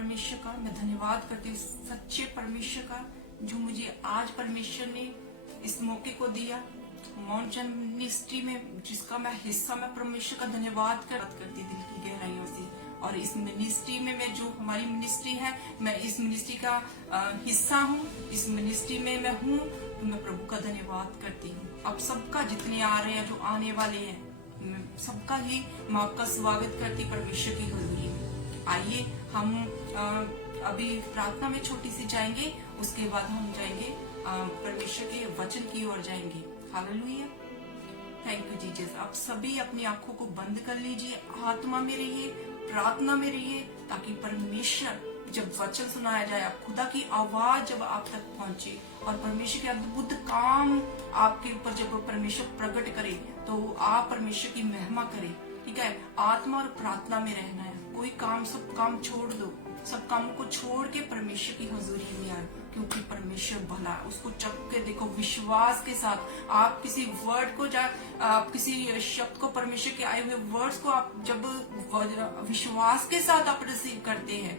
परमेश्वर का, मैं धन्यवाद करती हूँ सच्चे परमेश्वर का जो मुझे आज परमेश्वर ने इस मौके को दिया। माउंटेन मिनिस्ट्री में जिसका मैं हिस्सा, मैं परमेश्वर का धन्यवाद करती दिल की गहराइयों से। और इस मिनिस्ट्री में मैं, जो हमारी मिनिस्ट्री है, मैं इस मिनिस्ट्री का हिस्सा हूँ, इस मिनिस्ट्री में मैं हूँ, तो मैं प्रभु का धन्यवाद करती हूँ। अब सबका जितने आ रहे हैं, जो आने वाले हैं, सबका ही मैं आपका स्वागत करती परमेश्वर की हजूरी में। आइए हम अभी प्रार्थना में छोटी सी जाएंगे, उसके बाद हम जाएंगे परमेश्वर के वचन की ओर जाएंगे। Hallelujah, thank you Jesus. आप सभी अपनी आंखों को बंद कर लीजिए, आत्मा में रहिए, प्रार्थना में रहिए, ताकि परमेश्वर जब वचन सुनाया जाए, आप खुदा की आवाज जब आप तक पहुंचे और परमेश्वर के अद्भुत काम आपके ऊपर जब परमेश्वर प्रकट करे, तो आप परमेश्वर की महिमा करें। ठीक है, आत्मा और प्रार्थना में रहना है। कोई काम, सब काम छोड़ दो, सब कामों को छोड़ के परमेश्वर की हजूरी में आए, क्योंकि परमेश्वर भला। उसको चख के देखो विश्वास के साथ। आप किसी वर्ड को, आप किसी शब्द को, परमेश्वर के आए हुए वर्ड्स को आप जब विश्वास के साथ आप रिसीव करते हैं,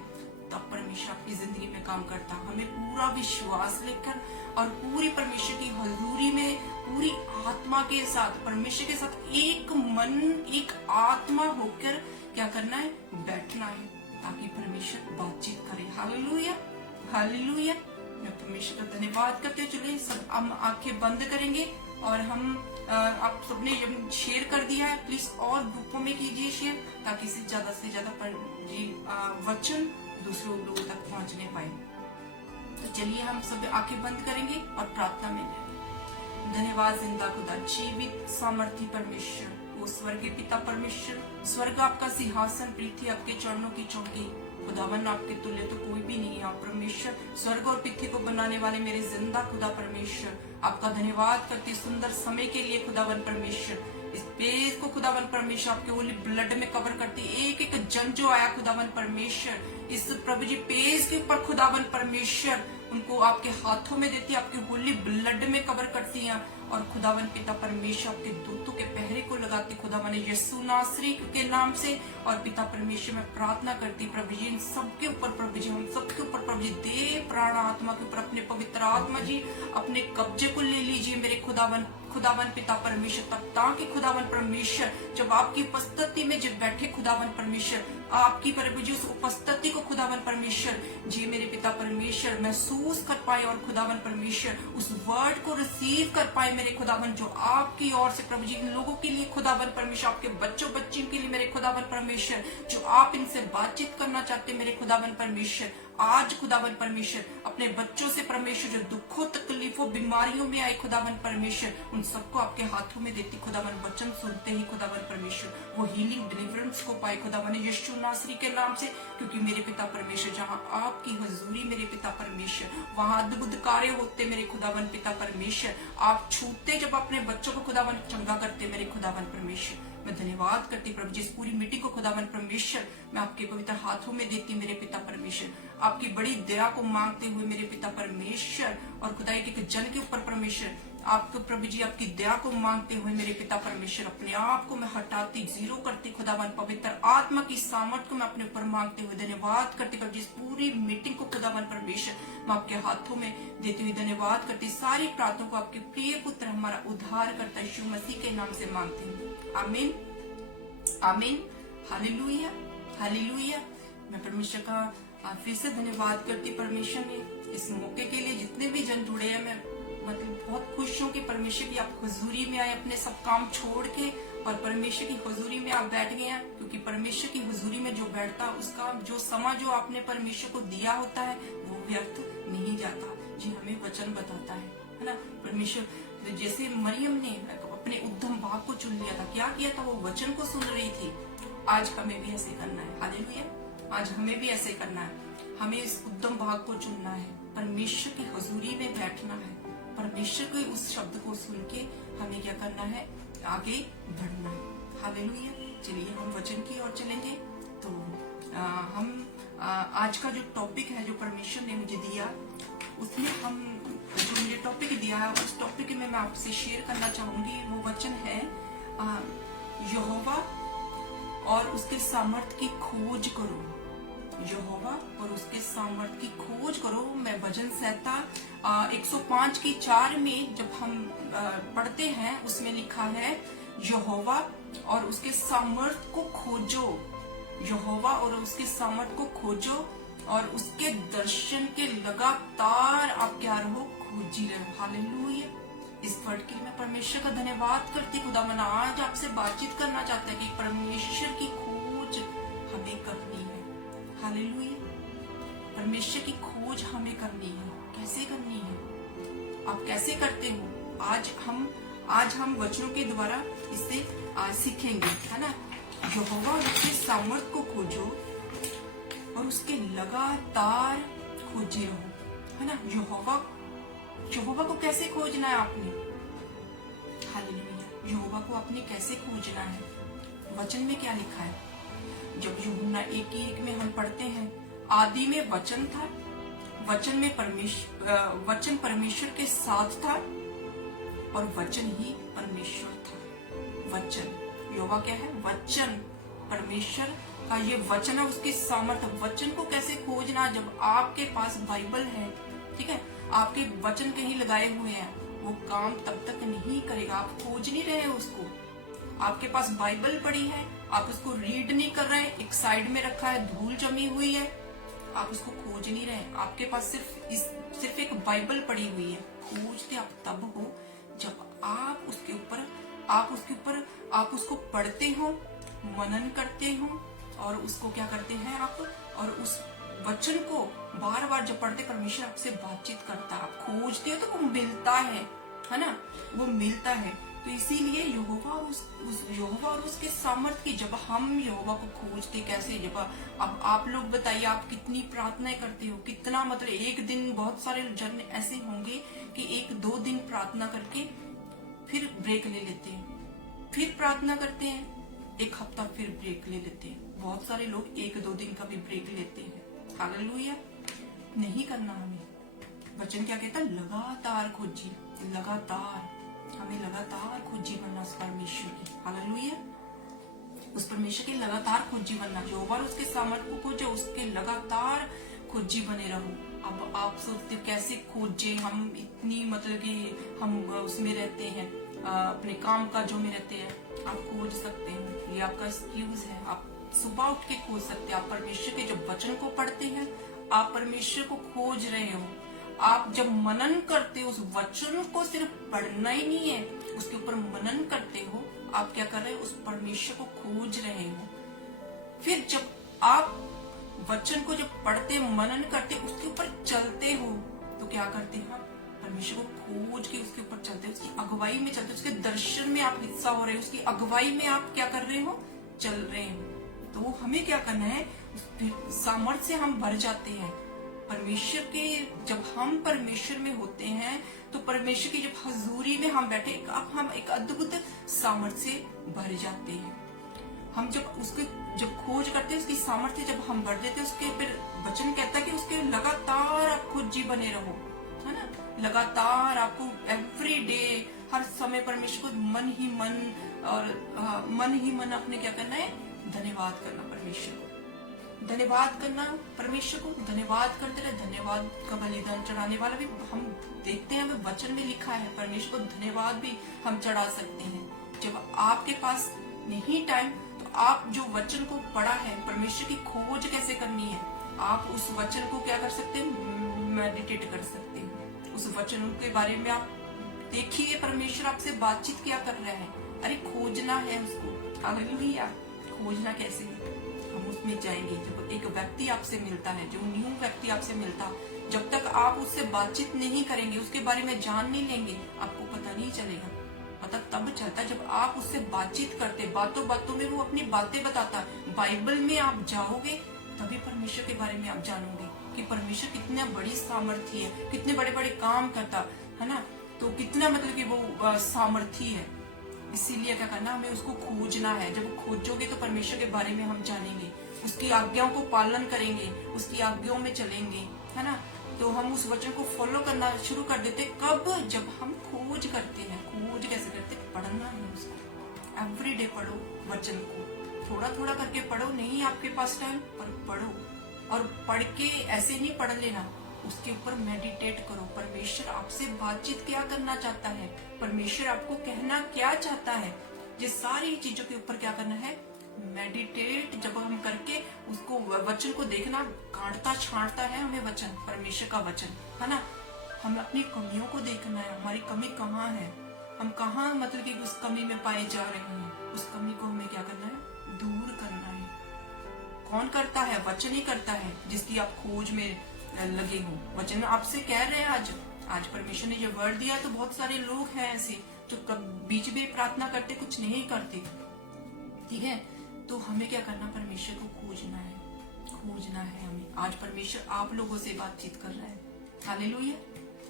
तब परमेश्वर आपकी जिंदगी में काम करता। हमें पूरा विश्वास लेकर और पूरी परमेश्वर की हजूरी में पूरी आत्मा के साथ, परमेश्वर के साथ एक मन एक आत्मा होकर क्या करना है, बैठना है, ताकि परमेश्वर बातचीत करे। Hallelujah, hallelujah. मैं परमेश्वर का धन्यवाद करते हुए चलिए सब हम आंखें बंद करेंगे और हम आप सबने जब शेयर कर दिया है, प्लीज और ग्रुपों में कीजिए शेयर, ताकि से ज्यादा वचन दूसरों लोगों तक पहुंचने पाए। तो चलिए हम सब आंखें बंद करेंगे और प्रार्थना में जाएंगे। धन्यवाद जिंदा खुदा, जीवित सामर्थी परमेश्वर, वो स्वर्गीय पिता परमेश्वर, स्वर्ग आपका सिंहासन, पृथ्वी आपके चरणों की चौकी। खुदावन आपके तुल्य तो कोई भी नहीं है। आप परमेश्वर स्वर्ग और पृथ्वी को बनाने वाले मेरे जिंदा खुदा परमेश्वर, आपका धन्यवाद करती सुंदर समय के लिए खुदावन परमेश्वर। इस पेज को खुदावन परमेश्वर आपके होली ब्लड में कवर करती, एक एक जन जो आया खुदावन परमेश्वर, इस प्रभु जी पेज के ऊपर खुदावन परमेश्वर उनको आपके हाथों में देती, आपके होली ब्लड में कवर करती हैं। और खुदावन पिता परमेश्वर आपके दूतों के पहरे को लगाती खुदावन यीशु नासरी के नाम से। और पिता परमेश्वर मैं प्रार्थना करती प्रभु जी इन सबके ऊपर, प्रभु जी हम सबके ऊपर, प्रभु जी देह प्राण आत्मा के ऊपर अपने पवित्र आत्मा जी अपने कब्जे को ले लीजिए मेरे खुदावन पिता परमेश्वर, तब ताकि खुदावन परमेश्वर जब आपकी उपस्थिति में जब बैठे खुदावन परमेश्वर, आपकी प्रभु जी उस उपस्थिति को खुदावन परमेश्वर जी मेरे पिता परमेश्वर महसूस कर पाए, और खुदावन परमेश्वर उस वर्ड को रिसीव कर पाए मेरे खुदावन, जो आपकी ओर से प्रभु जी इन लोगों के लिए खुदावन परमेश्वर, आपके बच्चों बच्चियों के लिए मेरे खुदावन परमेश्वर, जो आप इनसे बातचीत करना चाहते मेरे खुदावन परमेश्वर। आज खुदावन परमेश्वर अपने बच्चों से परमेश्वर जो दुखों तकलीफों बीमारियों में आए खुदावन परमेश्वर, उन सबको आपके हाथों में देती खुदावन। वचन सुनते ही खुदावन परमेश्वर वो हीलिंग डिलीवरेंस को पाए खुदावन यीशु नासरी के नाम से, क्योंकि मेरे पिता परमेश्वर जहाँ आपकी हजूरी मेरे पिता परमेश्वर, वहाँ अद्भुत कार्य होते मेरे खुदावन पिता परमेश्वर। आप छूते जब अपने बच्चों को खुदावन चंगा करते मेरे खुदावन परमेश्वर। मैं धन्यवाद करती प्रभु जी इस पूरी मीटिंग को खुदावन परमेश्वर मैं आपके पवित्र हाथों में देती मेरे पिता परमेश्वर, आपकी बड़ी दया को मांगते हुए मेरे पिता परमेश्वर, और खुदाई के जन के ऊपर परमेश्वर आपको प्रभु जी आपकी दया को मांगते हुए मेरे पिता परमेश्वर अपने आप को मैं हटाती, जीरो करती खुदावन, पवित्र आत्मा की सामर्थ को मैं अपने ऊपर मांगते हुए धन्यवाद करती प्रभु जी इस पूरी मीटिंग को खुदावन परमेश्वर मैं आपके हाथों में देती हुई धन्यवाद करती। सारी प्रार्थना को आपके प्रिय पुत्र हमारा उद्धार करता यीशु मसीह के नाम से मांगती हूँ, आमीन आमीन। Hallelujah, hallelujah. मैं परमेश्वर का फिर से धन्यवाद करती परमेश्वर ने इस मौके के लिए, जितने भी जन जुड़े हैं, मैं मतलब बहुत खुश हूँ कि परमेश्वर की आप हजूरी में आए, अपने सब काम छोड़ के और परमेश्वर की हजूरी में आप बैठ गए हैं, क्योंकि परमेश्वर की हजूरी में जो बैठता उसका जो समय जो आपने परमेश्वर को दिया होता है वो व्यर्थ नहीं जाता जी, हमें वचन बताता है ना। परमेश्वर जैसे मरियम ने अपने उद्यम भाग को चुन लिया था, क्या किया था, वो वचन को सुन रही थी। आज हमें भी ऐसे करना है, हालेलुया। आज हमें भी ऐसे करना है, हमें इस उद्यम भाग को चुनना है, परमेश्वर की हजूरी में बैठना है, परमेश्वर के उस शब्द को सुन के हमें क्या करना है, आगे बढ़ना है। हालेलुया। चलिए हम वचन की ओर चलेंगे। तो हम आज का जो टॉपिक है जो परमेश्वर ने मुझे दिया, उसमें हम जो मुझे टॉपिक दिया है उस टॉपिक में मैं आपसे शेयर करना चाहूंगी। वो वचन है यहोवा और उसके सामर्थ की खोज करो। यहोवा और उसके सामर्थ की खोज करो। मैं भजन संहिता 105:4 में जब हम पढ़ते हैं उसमें लिखा है यहोवा और उसके सामर्थ को खोजो, यहोवा और उसके सामर्थ को खोजो और उसके दर्शन के लगातार आप क्या रहो, खोजी रहो। हालेलुया। इस वर्ड के लिए मैं परमेश्वर का धन्यवाद करती। खुदावन आज आपसे बातचीत करना चाहता है कि परमेश्वर की खोज हमें करनी है। हालेलुया। परमेश्वर की खोज हमें करनी है। कैसे करनी है? आप कैसे करते हो? आज हम वचनों के द्वारा इससे सीखेंगे, है ना। यहोवा और उसके सामर्थ को खोजो और उसके लगातार खोजे रहो, है ना। यहोवा को कैसे खोजना है आपने? हालेलुया। यहोवा को आपने कैसे खोजना है? वचन में क्या लिखा है? जब यूहन्ना 1:1 में हम पढ़ते हैं, आदि में वचन था, वचन परमेश्वर के साथ था और वचन ही परमेश्वर था। वचन यहोवा क्या है? वचन। परमेश्वर का ये वचन है, उसके सामर्थ। वचन को कैसे खोजना? जब आपके पास बाइबल है, ठीक है, आपके वचन कहीं लगाए हुए हैं, वो काम तब तक नहीं करेगा। आप खोज नहीं रहे उसको। आपके पास बाइबल पड़ी है, आप उसको रीड नहीं कर रहे हैं, एक साइड में रखा है, धूल जमी हुई है, आप उसको खोज नहीं रहे। आपके पास सिर्फ एक बाइबल पड़ी हुई है। खोजते आप तब हो जब आप उसको पढ़ते हो, मनन करते हो और उसको क्या करते हैं आप, और उस वचन को बार बार जब पढ़ते, परमेश्वर आपसे बातचीत करता है। आप खोजते हो तो वो मिलता है ना, वो मिलता है। तो इसीलिए यहोवा और उसके सामर्थ की, जब हम यहोवा को खोजते कैसे, जब अब आप लोग बताइए आप कितनी प्रार्थनाएं करते हो, कितना, मतलब एक दिन, बहुत सारे जन ऐसे होंगे कि 1-2 दिन प्रार्थना करके फिर ब्रेक ले लेते हैं, फिर प्रार्थना करते हैं, 1 हफ्ता फिर ब्रेक ले लेते हैं। बहुत सारे लोग 1-2 दिन का भी ब्रेक लेते हैं। हालेलुया। नहीं करना हमें। वचन क्या कहता है? लगातार खोजी, लगातार हमें लगातार खोजी बनना उस परमेश्वर की। हालेलुया। उस परमेश्वर की लगातार खोजी बनना, जो और उसके सामर्थ को खोजो, उसके लगातार खोजी बने रहो। अब आप सोचते कैसे खोजे हम, इतनी मतलब कि हम उसमें रहते हैं, अपने काम काजों में रहते हैं। आप खोज सकते हैं, ये आपका एक्सक्यूज है। आप सुबह उठ के खोज सकते हैं। आप परमेश्वर के जब वचन को पढ़ते हैं, आप परमेश्वर को खोज रहे हो। आप जब मनन करते हो, उस वचन को सिर्फ पढ़ना ही नहीं है, उसके ऊपर मनन करते हो, आप क्या कर रहे हो? उस परमेश्वर को खोज रहे हो। फिर जब आप वचन को जब पढ़ते, मनन करते, उसके ऊपर चलते हो, तो क्या करते हैं? परमेश्वर को खोज के उसके ऊपर चलते हो, उसकी अगुवाई में चलते हो, उसके दर्शन में आप हिस्सा हो रहे हो, उसकी अगुवाई में आप क्या कर रहे हो? चल रहे हो। तो हमें क्या करना है? सामर्थ्य से हम भर जाते हैं। परमेश्वर के, जब हम परमेश्वर में होते हैं तो परमेश्वर की जब हजूरी में हम बैठे, अब हम एक अद्भुत सामर्थ्य से भर जाते हैं। हम जब खोज करते हैं, उसकी सामर्थ्य जब हम भर देते हैं, उसके फिर वचन कहता है कि उसके लगातार आप खोजी बने रहो, है ना। लगातार आपको एवरी डे, हर समय परमेश्वर को मन ही मन अपने क्या करना है? धन्यवाद करना परमेश्वर को, धन्यवाद करना परमेश्वर को, धन्यवाद करते रहे। धन्यवाद का बलिदान चढ़ाने वाला भी हम देखते हैं, हमें वचन में लिखा है, परमेश्वर को धन्यवाद भी हम चढ़ा सकते हैं। जब आपके पास नहीं टाइम, तो आप जो वचन को पढ़ा है, परमेश्वर की खोज कैसे करनी है, आप उस वचन को क्या कर सकते हैं? मेडिटेट कर सकते हैं। उस वचन के बारे में आप देखिए, परमेश्वर आपसे बातचीत क्या कर रहा है। अरे खोजना है उसको। हालेलुया। खोजना कैसे है? हम उसमें जाएंगे जब एक व्यक्ति आपसे मिलता है, जो न्यू व्यक्ति आपसे मिलता, जब तक आप उससे बातचीत नहीं करेंगे, उसके बारे में जान नहीं लेंगे, आपको पता नहीं चलेगा। पता तब चलता जब आप उससे बातचीत करते, बातों बातों में वो अपनी बातें बताता। बाइबल में आप जाओगे तभी परमेश्वर के बारे में आप जानोगे कि परमेश्वर कितना बड़ी सामर्थी है, कितने बड़े बड़े काम करता है ना। तो कितना मतलब कि वो सामर्थी है। इसीलिए क्या करना, हमें उसको खोजना है। जब खोजोगे तो परमेश्वर के बारे में हम जानेंगे, उसकी आज्ञाओं को पालन करेंगे, उसकी आज्ञाओं में चलेंगे, है ना। तो हम उस वचन को फॉलो करना शुरू कर देते। कब? जब हम खोज करते हैं। खोज कैसे करते? पढ़ना है उसको। एवरी डे पढ़ो वचन को, थोड़ा थोड़ा करके पढ़ो, नहीं आपके पास टाइम, पर पढ़ो। और पढ़ के ऐसे नहीं पढ़ लेना, उसके ऊपर मेडिटेट करो। परमेश्वर आपसे बातचीत क्या करना चाहता है, परमेश्वर आपको कहना क्या चाहता है, ये सारी चीजों के ऊपर क्या करना है, मेडिटेट जब हम करके उसको वचन को देखना, काटता छांटता है हमें वचन, परमेश्वर का वचन है ना। हमें अपनी कमियों को देखना है, हमारी कमी कहाँ है, हम कहाँ मतलब कि उस कमी में पाए जा रहे हैं, उस कमी को हमें क्या करना है, दूर करना है। कौन करता है, वचन ही करता है, जिसकी आप खोज में लगे हो। वचन आपसे कह रहे हैं आज परमेश्वर ने जो वर्ड दिया, तो बहुत सारे लोग हैं ऐसे जो बीच में प्रार्थना करते कुछ नहीं करते, ठीक है। तो हमें क्या करना, परमेश्वर को खोजना है हमें। आज परमेश्वर आप लोगों से बातचीत कर रहा है, हालेलुया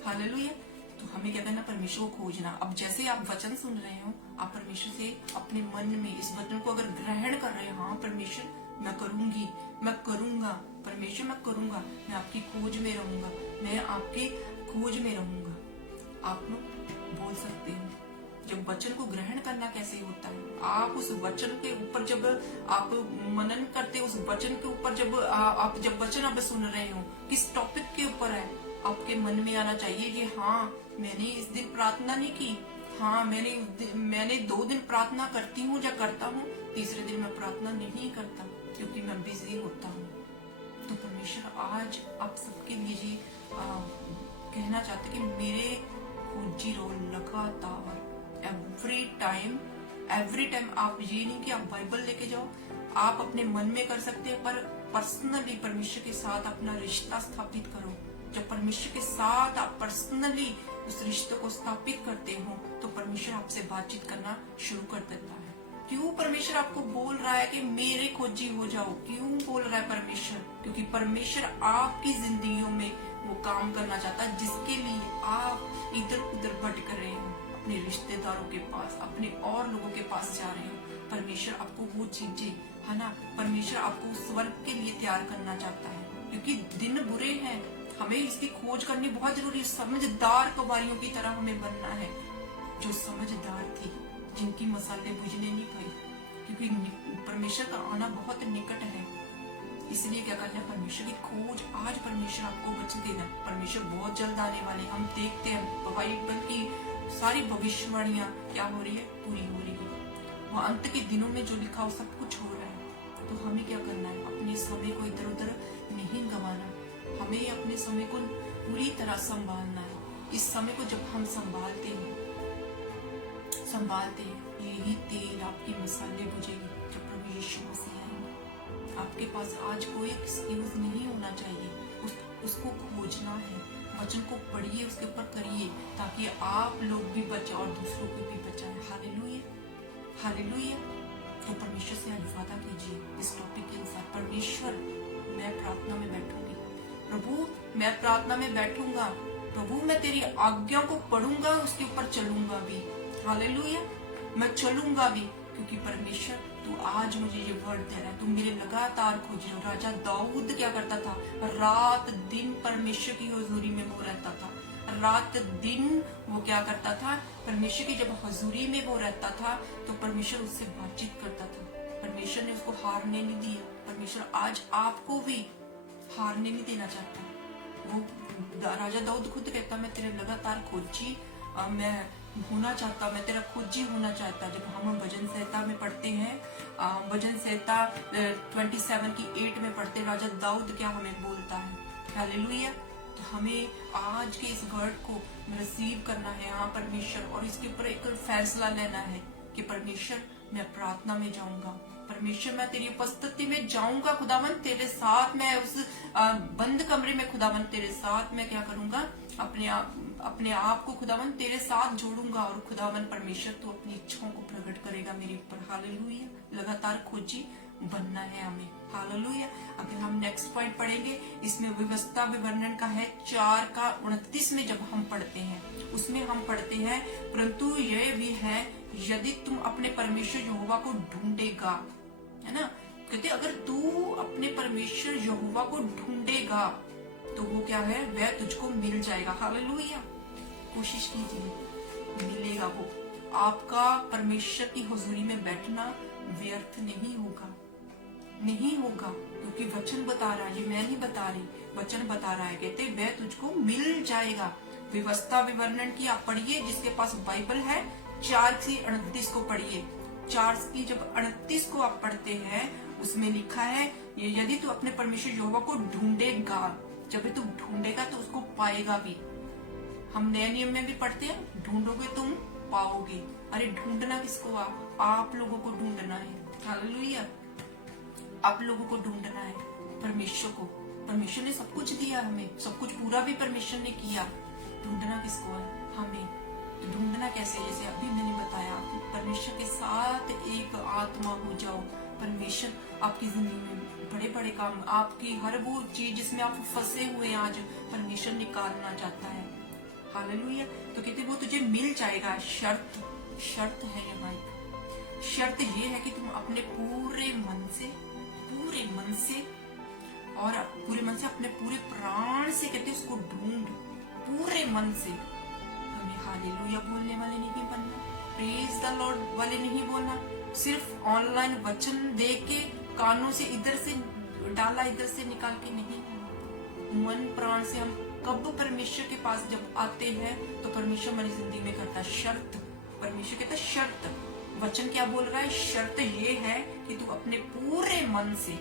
हालेलुया। तो हमें क्या करना, परमेश्वर को खोजना। अब जैसे आप वचन सुन रहे हो, आप परमेश्वर से अपने मन में इस वचन को अगर ग्रहण कर रहे हो, हाँ परमेश्वर मैं करूंगी, मैं करूंगा, परमेश्वर मैं करूंगा, मैं आपकी खोज में रहूंगा, मैं आपके खोज में रहूंगा, आप लोग बोल सकते हो। जब वचन को ग्रहण करना कैसे होता है, आप उस वचन के ऊपर जब आप मनन करते, उस वचन के ऊपर जब आप जब वचन आप सुन रहे हो, किस टॉपिक के ऊपर है, आपके मन में आना चाहिए कि हाँ मैंने इस दिन प्रार्थना नहीं की, हाँ मैंने 2 दिन प्रार्थना करती हूँ या करता हूँ, तीसरे दिन मैं प्रार्थना नहीं करता क्योंकि मैं बिजी होता हूँ। तो परमेश्वर आज आप सबके लिए कहना चाहते कि मेरे खोजी रहो लगातार, एवरी टाइम आप ये नहीं कि आप बाइबल लेके जाओ, आप अपने मन में कर सकते हैं, पर पर्सनली परमेश्वर के साथ अपना रिश्ता स्थापित करो। जब परमेश्वर के साथ आप पर्सनली उस रिश्ते को स्थापित करते हो, तो परमेश्वर आपसे बातचीत करना शुरू कर देता है। क्यों परमेश्वर आपको बोल रहा है कि मेरे खोजी हो जाओ, क्यों बोल रहा है परमेश्वर? क्योंकि परमेश्वर आपकी जिंदगियों में वो काम करना चाहता है जिसके लिए आप इधर उधर भटक रहे हो, अपने रिश्तेदारों के पास, अपने और लोगों के पास जा रहे हो। परमेश्वर आपको वो चीजें है ना, परमेश्वर आपको स्वर्ग के लिए तैयार करना चाहता है, क्योंकि दिन बुरे हैं, हमें इसकी खोज करनी बहुत जरूरी है। समझदार कुमारियों की तरह हमें बनना है, जो समझदार थी, जिनकी मसाले बुझने नहीं पाई, क्योंकि परमेश्वर का आना बहुत निकट है। इसलिए क्या करना है, परमेश्वर की खोज। आज परमेश्वर आपको वचन देना, परमेश्वर बहुत जल्द आने वाले। हम देखते हैं बाइबल की सारी भविष्यवाणियां क्या हो रही है, पूरी हो रही है। वह अंत के दिनों में जो लिखा हो सब कुछ हो रहा है। तो हमें क्या करना है, अपने समय को इधर उधर नहीं गंवाना, हमें अपने समय को पूरी तरह संभालना है। इस समय को जब हम संभालते हैं, यही तेल आपकी मसाले बुझेगी जब प्रभु यीशु मसीह आएंगे। आपके पास आज कोई एक्सक्यूज नहीं होना चाहिए, उसको खोजना है, वचन को पढ़िए, उसके ऊपर करिए, ताकि आप लोग भी बचे और दूसरों को भी बचाएं। Hallelujah hallelujah. तो परमेश्वर से आज वादा कीजिए इस टॉपिक के अनुसार, परमेश्वर मैं प्रार्थना में बैठूंगी, प्रभु मैं प्रार्थना में बैठूंगा, प्रभु मैं तेरी आज्ञा को पढ़ूंगा, उसके ऊपर चलूंगा भी। हालेलुया, मैं चलूंगा भी, क्योंकि परमेश्वर तू आज मुझे ये वर्ड दे रहा है, तू मेरे लगातार खोज रहा है। राजा दाऊद क्या करता था, रात दिन परमेश्वर की हुजूरी में वो रहता था, रात दिन वो क्या करता था, परमेश्वर की जब हुजूरी में वो रहता था तो परमेश्वर उससे बातचीत करता था। परमेश्वर ने उसको हारने नहीं दिया। परमेश्वर आज आपको भी हारने नहीं देना चाहता। वो राजा दाऊद खुद कहता, मैं तेरे लगातार खोजी मैं होना चाहता, मैं तेरा खोजी होना चाहता। जब हम भजन संहिता में पढ़ते हैं, भजन संहिता 27 की 8 में पढ़ते, राजा दाऊद क्या हमें बोलता है। हालेलुया। तो हमें आज के इस वर्ड को रिसीव करना है, हाँ परमेश्वर, और इसके ऊपर एक फैसला लेना है कि परमेश्वर मैं प्रार्थना में जाऊंगा, परमेश्वर मैं तेरी उपस्थिति में जाऊंगा, खुदावन तेरे साथ मैं उस बंद कमरे में, खुदावन तेरे साथ मैं क्या करूंगा, अपने आप को खुदावन तेरे साथ जोड़ूंगा, और खुदावन परमेश्वर तो अपनी इच्छाओं को प्रकट करेगा मेरे ऊपर। हालेलुया। लगातार खोजी बनना है हमें। हालेलुया। अगर हम नेक्स्ट पॉइंट पढ़ेंगे, इसमें व्यवस्था विवरण का है 4:29 में जब हम पढ़ते हैं, उसमें हम पढ़ते हैं, परंतु यह भी है यदि तुम अपने परमेश्वर यहोवा को ढूंढेगा, है ना, कहते अगर तू अपने परमेश्वर यहोवा को ढूंढेगा तो वो क्या है, वह तुझको मिल जाएगा। हालेलुया। कोशिश कीजिए, मिलेगा वो। आपका परमेश्वर की हुजूरी में बैठना व्यर्थ नहीं होगा, नहीं होगा, क्योंकि वचन बता रहा है, ये मैं नहीं बता रही, वचन बता रहा है। कहते वह तुझको मिल जाएगा। व्यवस्था विवरण की आप पढ़िए, जिसके पास बाइबल है 4:38 को पढ़िए। 4:38 को आप पढ़ते हैं, उसमें लिखा है यदि तू अपने परमेश्वर यहोवा को ढूंढेगा, जब तू ढूंढेगा तो उसको पाएगा भी। हम नए नियम में भी पढ़ते हैं, ढूंढोगे तुम पाओगे। अरे ढूंढना किसको? आप लोगों को ढूंढना है। हालेलुया, आप लोगों को ढूंढना है परमेश्वर को। परमेश्वर ने सब कुछ दिया हमें, सब कुछ पूरा भी परमेश्वर ने किया। ढूंढना किसको है? हमें। तो ढूंढना कैसे? जैसे अभी मैंने बताया, परमेश्वर के साथ एक आत्मा हो जाओ। परमेश्वर आपकी जिंदगी में बड़े बड़े काम, आपकी हर वो चीज जिसमें आप फंसे हुए हैं आज, परमेश्वर निकालना चाहता है। हालेलुया। तो कहते वो तुझे मिल जाएगा। शर्त है ये भाई, शर्त ये है कि तुम अपने पूरे मन से और पूरे मन से, अपने पूरे प्राण से कहते उसको ढूंढ, पूरे मन से। हमें हालेलुया बोलने वाले नहीं बनना, प्रेज द लॉर्ड वाले नहीं बोलना, सिर्फ ऑनलाइन वचन दे के कानों से इधर से डाला इधर से निकाल के नहीं। मन प्राण से हम कब परमेश्वर के पास जब आते हैं तो परमेश्वर हमारी जिंदगी में करता है शर्त। परमेश्वर कहता है शर्त। वचन क्या बोल रहा है? शर्त ये है कि तू अपने पूरे मन से,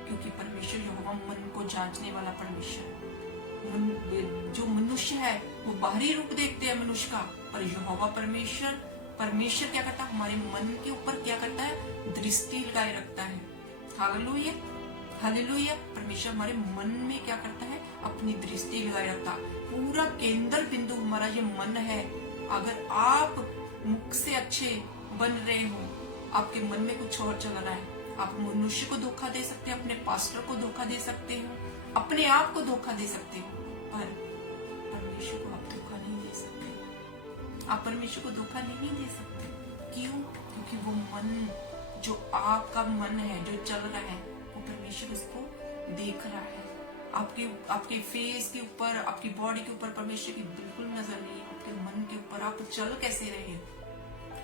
क्योंकि परमेश्वर यहोवा मन को जांचने वाला परमेश्वर। जो मनुष्य है वो बाहरी रूप देखते हैं मनुष्य का, पर यहोवा परमेश्वर क्या करता है? हमारे मन के ऊपर क्या करता है? दृष्टि लगाए रखता है। Hallelujah, hallelujah. परमेश्वर हमारे मन में क्या करता है? अपनी दृष्टि लगाए रखता। पूरा केंद्र बिंदु हमारा ये मन है। अगर आप मुख से अच्छे बन रहे हो, आपके मन में कुछ और चल रहा है, आप मनुष्य को धोखा दे सकते हैं, अपने पास्टर को धोखा दे सकते हो, अपने आप को धोखा दे सकते हो, पर परमेश्वर को आप धोखा नहीं दे सकते। आप परमेश्वर को धोखा नहीं दे सकते। क्यों? क्योंकि वो मन, जो आपका मन है, जो चल रहा है, वो परमेश्वर उसको देख रहा है। आपके फेस के ऊपर, आपकी बॉडी के ऊपर परमेश्वर की बिल्कुल नजर नहीं है। आपके मन के ऊपर आप चल कैसे रहे हैं,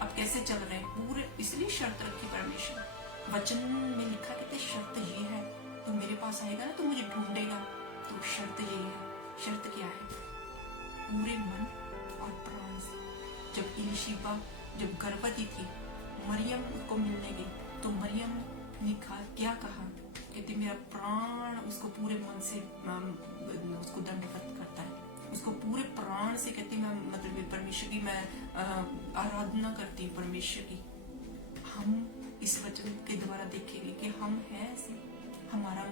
आप कैसे चल रहे हैं, पूरे। इसलिए शर्त रखी परमेश्वर। वचन में लिखा कहते शर्त ये है, तो मेरे पास आएगा ना तो मुझे ढूंढेगा, तो शर्त ये है। शर्त क्या है? पूरे मन और प्राण से। जब इलिशिबा जब गर्भवती थी, मरियम को मिलने गई, तो मरियम ने क्या कहा? कहते मेरा प्राण उसको पूरे मन से उसको दंडवत करता है, उसको पूरे प्राण से कहती मैं, मतलब परमेश्वर की मैं आराधना करती हूँ परमेश्वर की। हम इस वचन के द्वारा देखेंगे कि हम हैं ऐसे। हमारा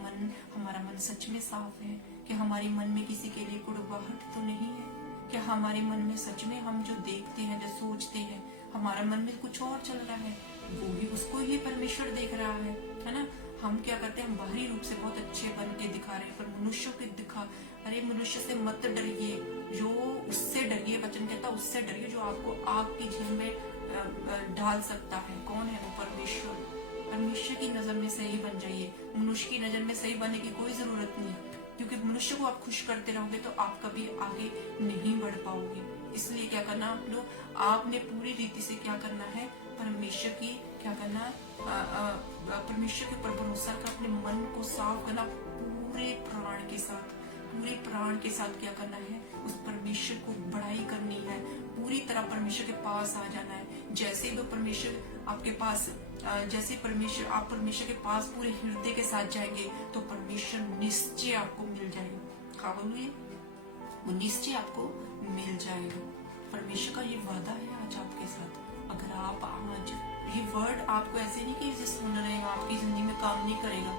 मन सच में साफ है कि हमारे मन में किसी के लिए कुड़वाहट तो नहीं है, कि हमारे मन में सच में हम जो देखते हैं, जो सोचते हैं, हमारा मन में कुछ और चल रहा है, वो भी उसको ही परमेश्वर देख रहा है ना। हम क्या करते हैं? हम बाहरी रूप से बहुत अच्छे बन के दिखा रहे हैं, पर मनुष्य को दिखा, अरे मनुष्य से मत डरिए, जो उससे डरिए। वचन कहता उससे डरिए जो आपको आग की झील में डाल सकता है। कौन है वो? परमेश्वर। परमेश्वर की नजर में सही बन जाइए। मनुष्य की नजर में सही बनने की कोई जरूरत नहीं, क्योंकि मनुष्य को आप खुश करते रहोगे तो आप कभी आगे नहीं बढ़ पाओगे। इसलिए क्या करना आप लोग, आपने पूरी रीति से क्या करना है? परमेश्वर की क्या करना? परमेश्वर के ऊपर भरोसा कर, अपने मन को साफ करना, पूरे प्राण के साथ क्या करना है? उस परमेश्वर को बड़ाई करनी है, पूरी तरह परमेश्वर के पास आ जाना है। जैसे वो परमेश्वर आपके पास, जैसे आप परमेश्वर के पास पूरे हृदय के साथ जाएंगे तो परमेश्वर निश्चय आपको मिल जाएगा। हालेलुया, वो निश्चय आपको मिल जाएगा। परमेश्वर का ये वादा है आज आपके साथ। अगर आप आज ये वर्ड आपको ऐसे नहीं कि इसे सुन रहे हैं, आपकी जिंदगी में काम नहीं करेगा,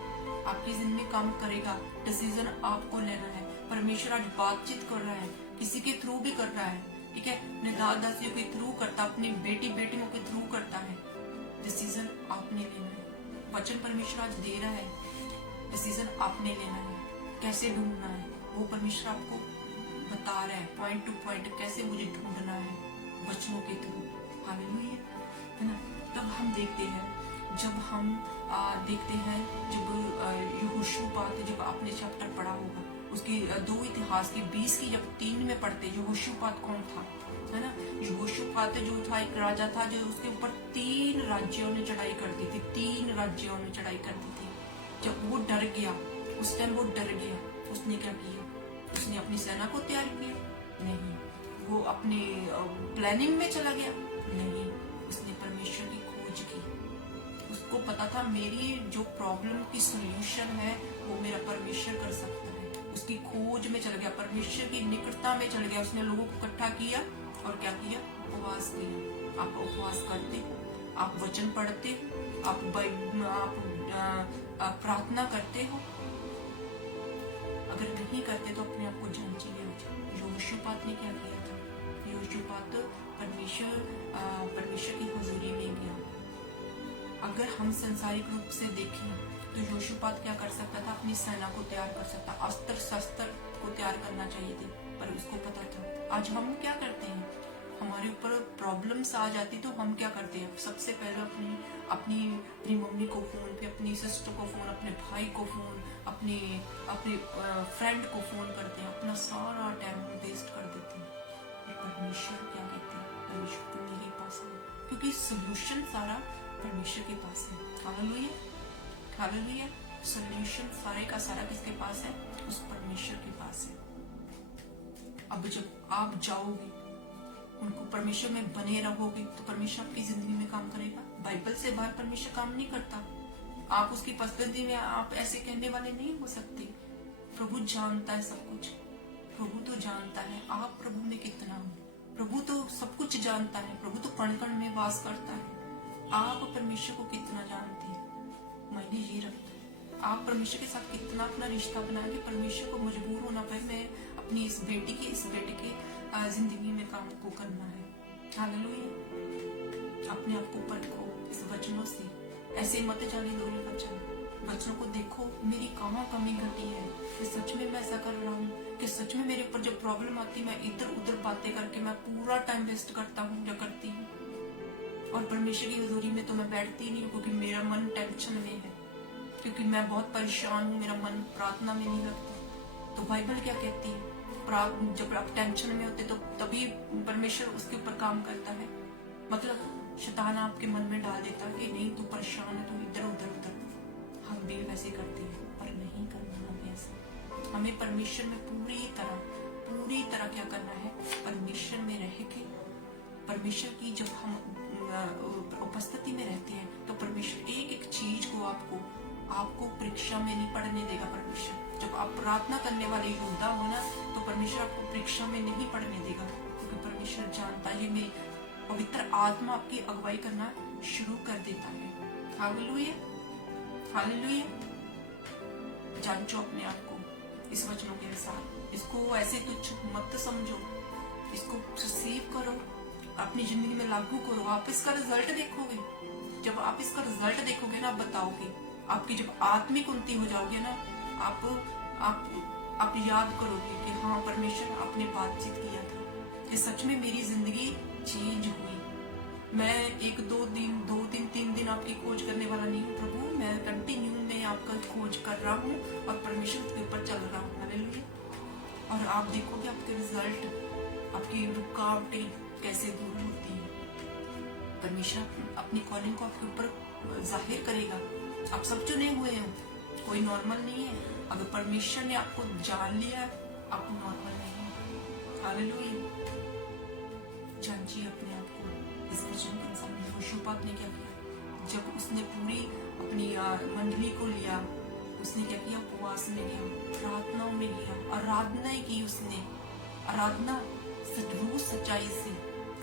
आपकी जिंदगी में काम करेगा। डिसीजन आपको लेना है। परमेश्वर आज बातचीत कर रहा है, किसी के थ्रू भी कर रहा है, ठीक है, अपने दादाजियों के थ्रू करता, अपनी बेटियों के थ्रू करता है। डिसीजन आपने लेना है। वचन परमेश्वर आज दे रहा है, डिसीजन आपने लेना है। कैसे ढूंढना है वो परमेश्वर आपको बता रहा है, पॉइंट टू पॉइंट कैसे मुझे ढूंढना है वचनों के थ्रू। हालेलुया, है ना। तब हम देखते हैं, जब हम देखते हैं, जब यहोशूपात, जब आपने चैप्टर पढ़ा होगा उसकी 2 इतिहास की 20 की जब 3 में पढ़ते, यहोशूपात कौन था, है ना। यहोशूपात जो था एक राजा था जो उसके ऊपर 3 राज्यों ने चढ़ाई कर दी थी, 3 राज्यों ने चढ़ाई कर दी थी। जब वो डर गया, उस टाइम वो डर गया, उसने क्या किया? उसने अपनी सेना को तैयार किया? नहीं। वो अपने प्लानिंग में चला गया? नहीं। उसने परमेश्वर की खोज की। उसको पता था मेरी जो प्रॉब्लम की सॉल्यूशन है वो मेरा परमेश्वर कर सकता है। उसकी खोज में चल गया, परमेश्वर की निकटता में चल गया। उसने लोगों को इकट्ठा किया और क्या किया? उपवास किया। आप उपवास करते हो, आप वचन पढ़ते हो, आप प्रार्थना करते हो? अगर नहीं करते तो अपने आप को जांचिए। यहोशूपात ने क्या किया था? यहोशूपात परमेश्वर की हुजूरी में गया। अगर हम संसारिक रूप से देखें तो यहोशूपात क्या कर सकता था? अपनी सेना को तैयार कर सकता, अस्त्र शस्त्र को तैयार करना चाहिए थे, पर उसको पता था। आज हम क्या करते हैं? हमारे ऊपर प्रॉब्लम्स आ जाती तो हम क्या करते हैं? सबसे पहले अपनी मम्मी को फोन पे, अपनी सिस्टर को फोन, अपने भाई को फोन, अपने फ्रेंड को फोन करते हैं, अपना सारा टाइम वेस्ट कर देते हैं। परमेश्वर क्या कहते हैं? परमेश्वर तो मेरे पास है, क्योंकि सोल्यूशन सारा परमेश्वर के पास है। Hallelujah, hallelujah. सोल्यूशन सारे का सारा किसके पास है? उस परमेश्वर के पास है। अब जब आप जाओगे, उनको परमेश्वर में बने रहोगे, तो परमेश्वर आपकी जिंदगी में काम करेगा। बाइबल से बाहर परमेश्वर काम नहीं करता। आप उसकी पसंदी में आप ऐसे कहने वाले नहीं हो सकते। प्रभु जानता है सब कुछ। प्रभु तो जानता है आप प्रभु में कितना हो। प्रभु तो सब कुछ जानता है। प्रभु तो कण कण में वास करता है। आप परमेश्वर को कितना जानते हैं? मायने ये रखता है आप परमेश्वर के साथ कितना अपना रिश्ता बनाएंगे। परमेश्वर को मजबूर होना पाए मैं अपनी इस बेटे के जिंदगी में काम को करना है। हालेलुया। अपने आप को परखो इस वचनों से। ऐसे मत जाने दो ये वचनों को देखो, मेरी कहाँ कमी घटी है, कि सच में मैं ऐसा कर रहा हूँ, कि सच में मेरे ऊपर जब प्रॉब्लम आती है मैं इधर उधर बातें करके मैं पूरा टाइम वेस्ट करता हूँ या करती हूँ। और परमेश्वर की हुजूरी में तो मैं बैठती नहीं हूँ, क्योंकि मेरा मन टेंशन में है, क्योंकि मैं बहुत परेशान हूँ, मेरा मन प्रार्थना में नहीं लगता। तो बाइबल क्या कहती है? जब आप टेंशन में होते तो तभी परमेश्वर उसके ऊपर काम करता है। मतलब शैतान आपके मन में डाल देता है कि नहीं तू परेशान है, तू इधर उधर उधर। हम भी वैसे करते हैं, पर नहीं करना हमें ऐसा। हमें परमेश्वर में पूरी तरह क्या करना है? परमेश्वर में रह के, परमेश्वर की जब हम उपस्थिति में रहते हैं तो परमेश्वर एक एक चीज को आपको परीक्षा में नहीं पढ़ने देगा। परमेश्वर जब आप प्रार्थना करने वाले योद्धा हो ना, तो परमेश्वर आपको परीक्षा में नहीं पढ़ने देगा, क्योंकि परमेश्वर जानता है मेरी पवित्र आत्मा आपकी अगुवाई करना शुरू कर देता है। Hallelujah, hallelujah. जांचो अपने आप को इस वचनों के अनुसार। इसको ऐसे तुच्छ मत समझो, इसको रिसीव करो, अपनी जिंदगी में लागू करो। आप इसका रिजल्ट देखोगे। जब आप इसका रिजल्ट देखोगे ना, बताओगे, आपकी जब आत्मिक उन्नति हो जाओगे ना, आप याद करोगे कि हाँ परमेश्वर आपने बातचीत किया था, कि सच में मेरी जिंदगी चेंज हुई। मैं एक दो दिन तीन दिन आपकी खोज करने वाला नहीं हूँ प्रभु, मैं कंटिन्यू में आपका खोज कर रहा हूँ और परमेश्वर के ऊपर चल रहा हूँ। हालेलुया। और आप देखोगे आपके रिजल्ट, आपकी रुकावटें कैसे दूर होती है। परमेश्वर अपनी कॉलिंग को आपके ऊपर जाहिर करेगा। आप सब चुने हुए हैं, कोई नॉर्मल नहीं है। अगर परमेश्वर ने आपको जान लिया, आप नॉर्मल नहीं है। हालेलुया। जांचिए अपने आप को इस वचन के अनुसार। यहोशूपात ने क्या किया? जब उसने पूरी अपनी मंडली को लिया, उसने क्या किया? उपवास में गया, प्रार्थनाओं में गया, आराधना की। उसने आराधना रूह सच्चाई से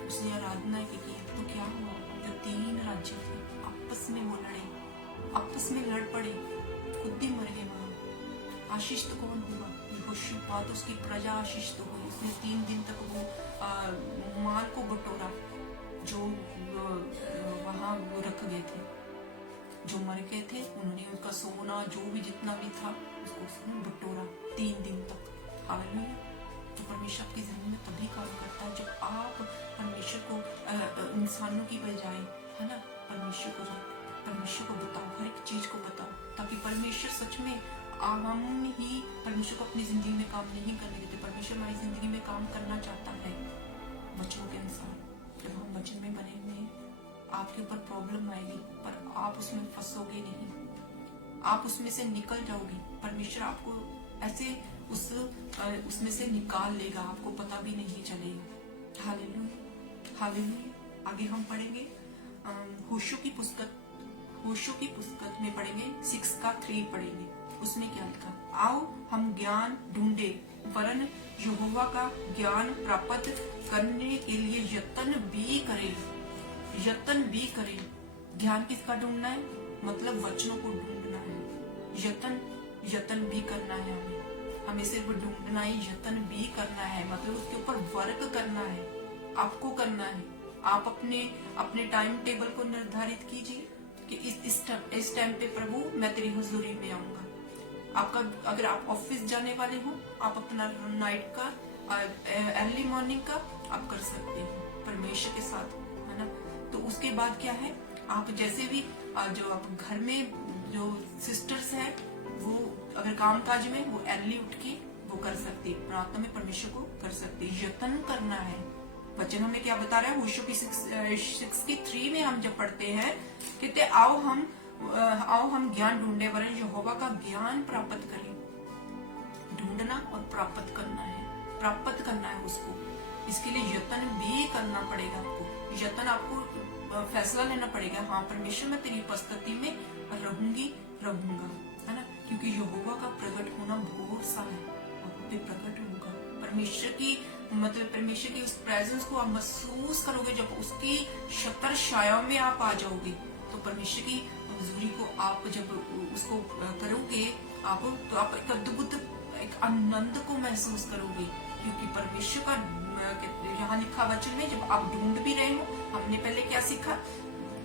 उसने आराधना की। तो क्या हुआ? जो 3 राज्य थे आपस में वो लड़े, आपस में लड़ पड़े, खुद ही मर गए वहां। आशीष तो कौन हुआ? यहोशूपात। उसकी प्रजा आशीष तो हुई। उसने 3 दिन तक वो माल को बटोरा जो वहां रख गए थे, जो मर गए थे। उन्होंने उनका सोना जो भी जितना भी था उसको उसने बटोरा 3 दिन तक। हालेलुया। तो परमेश्वर आपकी जिंदगी में तभी काम करता है जब आप परमेश्वर को इंसानों की बजाय, है ना, परमेश्वर को बताओ, हर एक चीज को बताओ, ताकि परमेश्वर सच में हम ही परमेश्वर को अपनी जिंदगी में काम नहीं करने देते। परमेश्वर हमारी जिंदगी में काम करना चाहता है वचनों के अनुसार। जब हम वचन में बने हुए हैं, आपके ऊपर प्रॉब्लम आएगी पर आप उसमें फंसोगे नहीं। आप उसमें से निकल जाओगे। परमेश्वर आपको ऐसे उसमें से निकाल लेगा, आपको पता भी नहीं चलेगा। Hallelujah, hallelujah. आगे हम पढ़ेंगे होशो की पुस्तक में पढ़ेंगे 6:3 पढ़ेंगे। उसमें क्या लिखा, आओ हम ज्ञान ढूंढे वरन यहोवा का ज्ञान प्राप्त करने के लिए यत्न भी करें। ध्यान किसका ढूंढना है, मतलब वचनों को ढूंढना है। यत्न भी करना है, हमें सिर्फ ढूंढना ही, यत्न भी करना है, मतलब उसके ऊपर वर्क करना है, आपको करना है। आप अपने टाइम टेबल को निर्धारित कीजिए कि इस टाइम पे प्रभु मैं तेरी हुजूरी में आऊंगा। आपका अगर आप ऑफिस जाने वाले हो, आप अपना नाइट का अर्ली मॉर्निंग का आप कर सकते हो परमेश्वर के साथ, है ना। तो उसके बाद क्या है, आप जैसे भी जो आप घर में जो सिस्टर्स है वो अगर काम काज में वो अर्ली उठ के वो कर सकती है, प्रार्थना में परमेश्वर को कर सकती है। यत्न करना है। वचन हमें क्या बता रहा है, होशो की 6:3 में हम जब पढ़ते हैं, कहते आओ हम ज्ञान ढूंढे वरन यहोवा का ज्ञान प्राप्त करें। ढूंढना और प्राप्त करना है उसको। इसके लिए यत्न भी करना पड़ेगा आपको। यत्न आपको फैसला लेना पड़ेगा, हाँ परमेश्वर मैं तेरी उपस्थिति में रहूंगा, है ना। क्योंकि यहोवा का प्रकट होना बहुत सा है, वहां पे प्रकट होगा। परमेश्वर की उस प्रेजेंस को आप महसूस करोगे। जब उसकी शक्कर छाया में आप आ जाओगे तो परमेश्वर की हुजूरी को आप जब उसको करोगे आप, तो आप एक अद्भुत एक आनंद को महसूस करोगे। क्योंकि परमेश्वर का यहाँ लिखा वचन में जब आप ढूंढ भी रहे हो, हमने पहले क्या सीखा,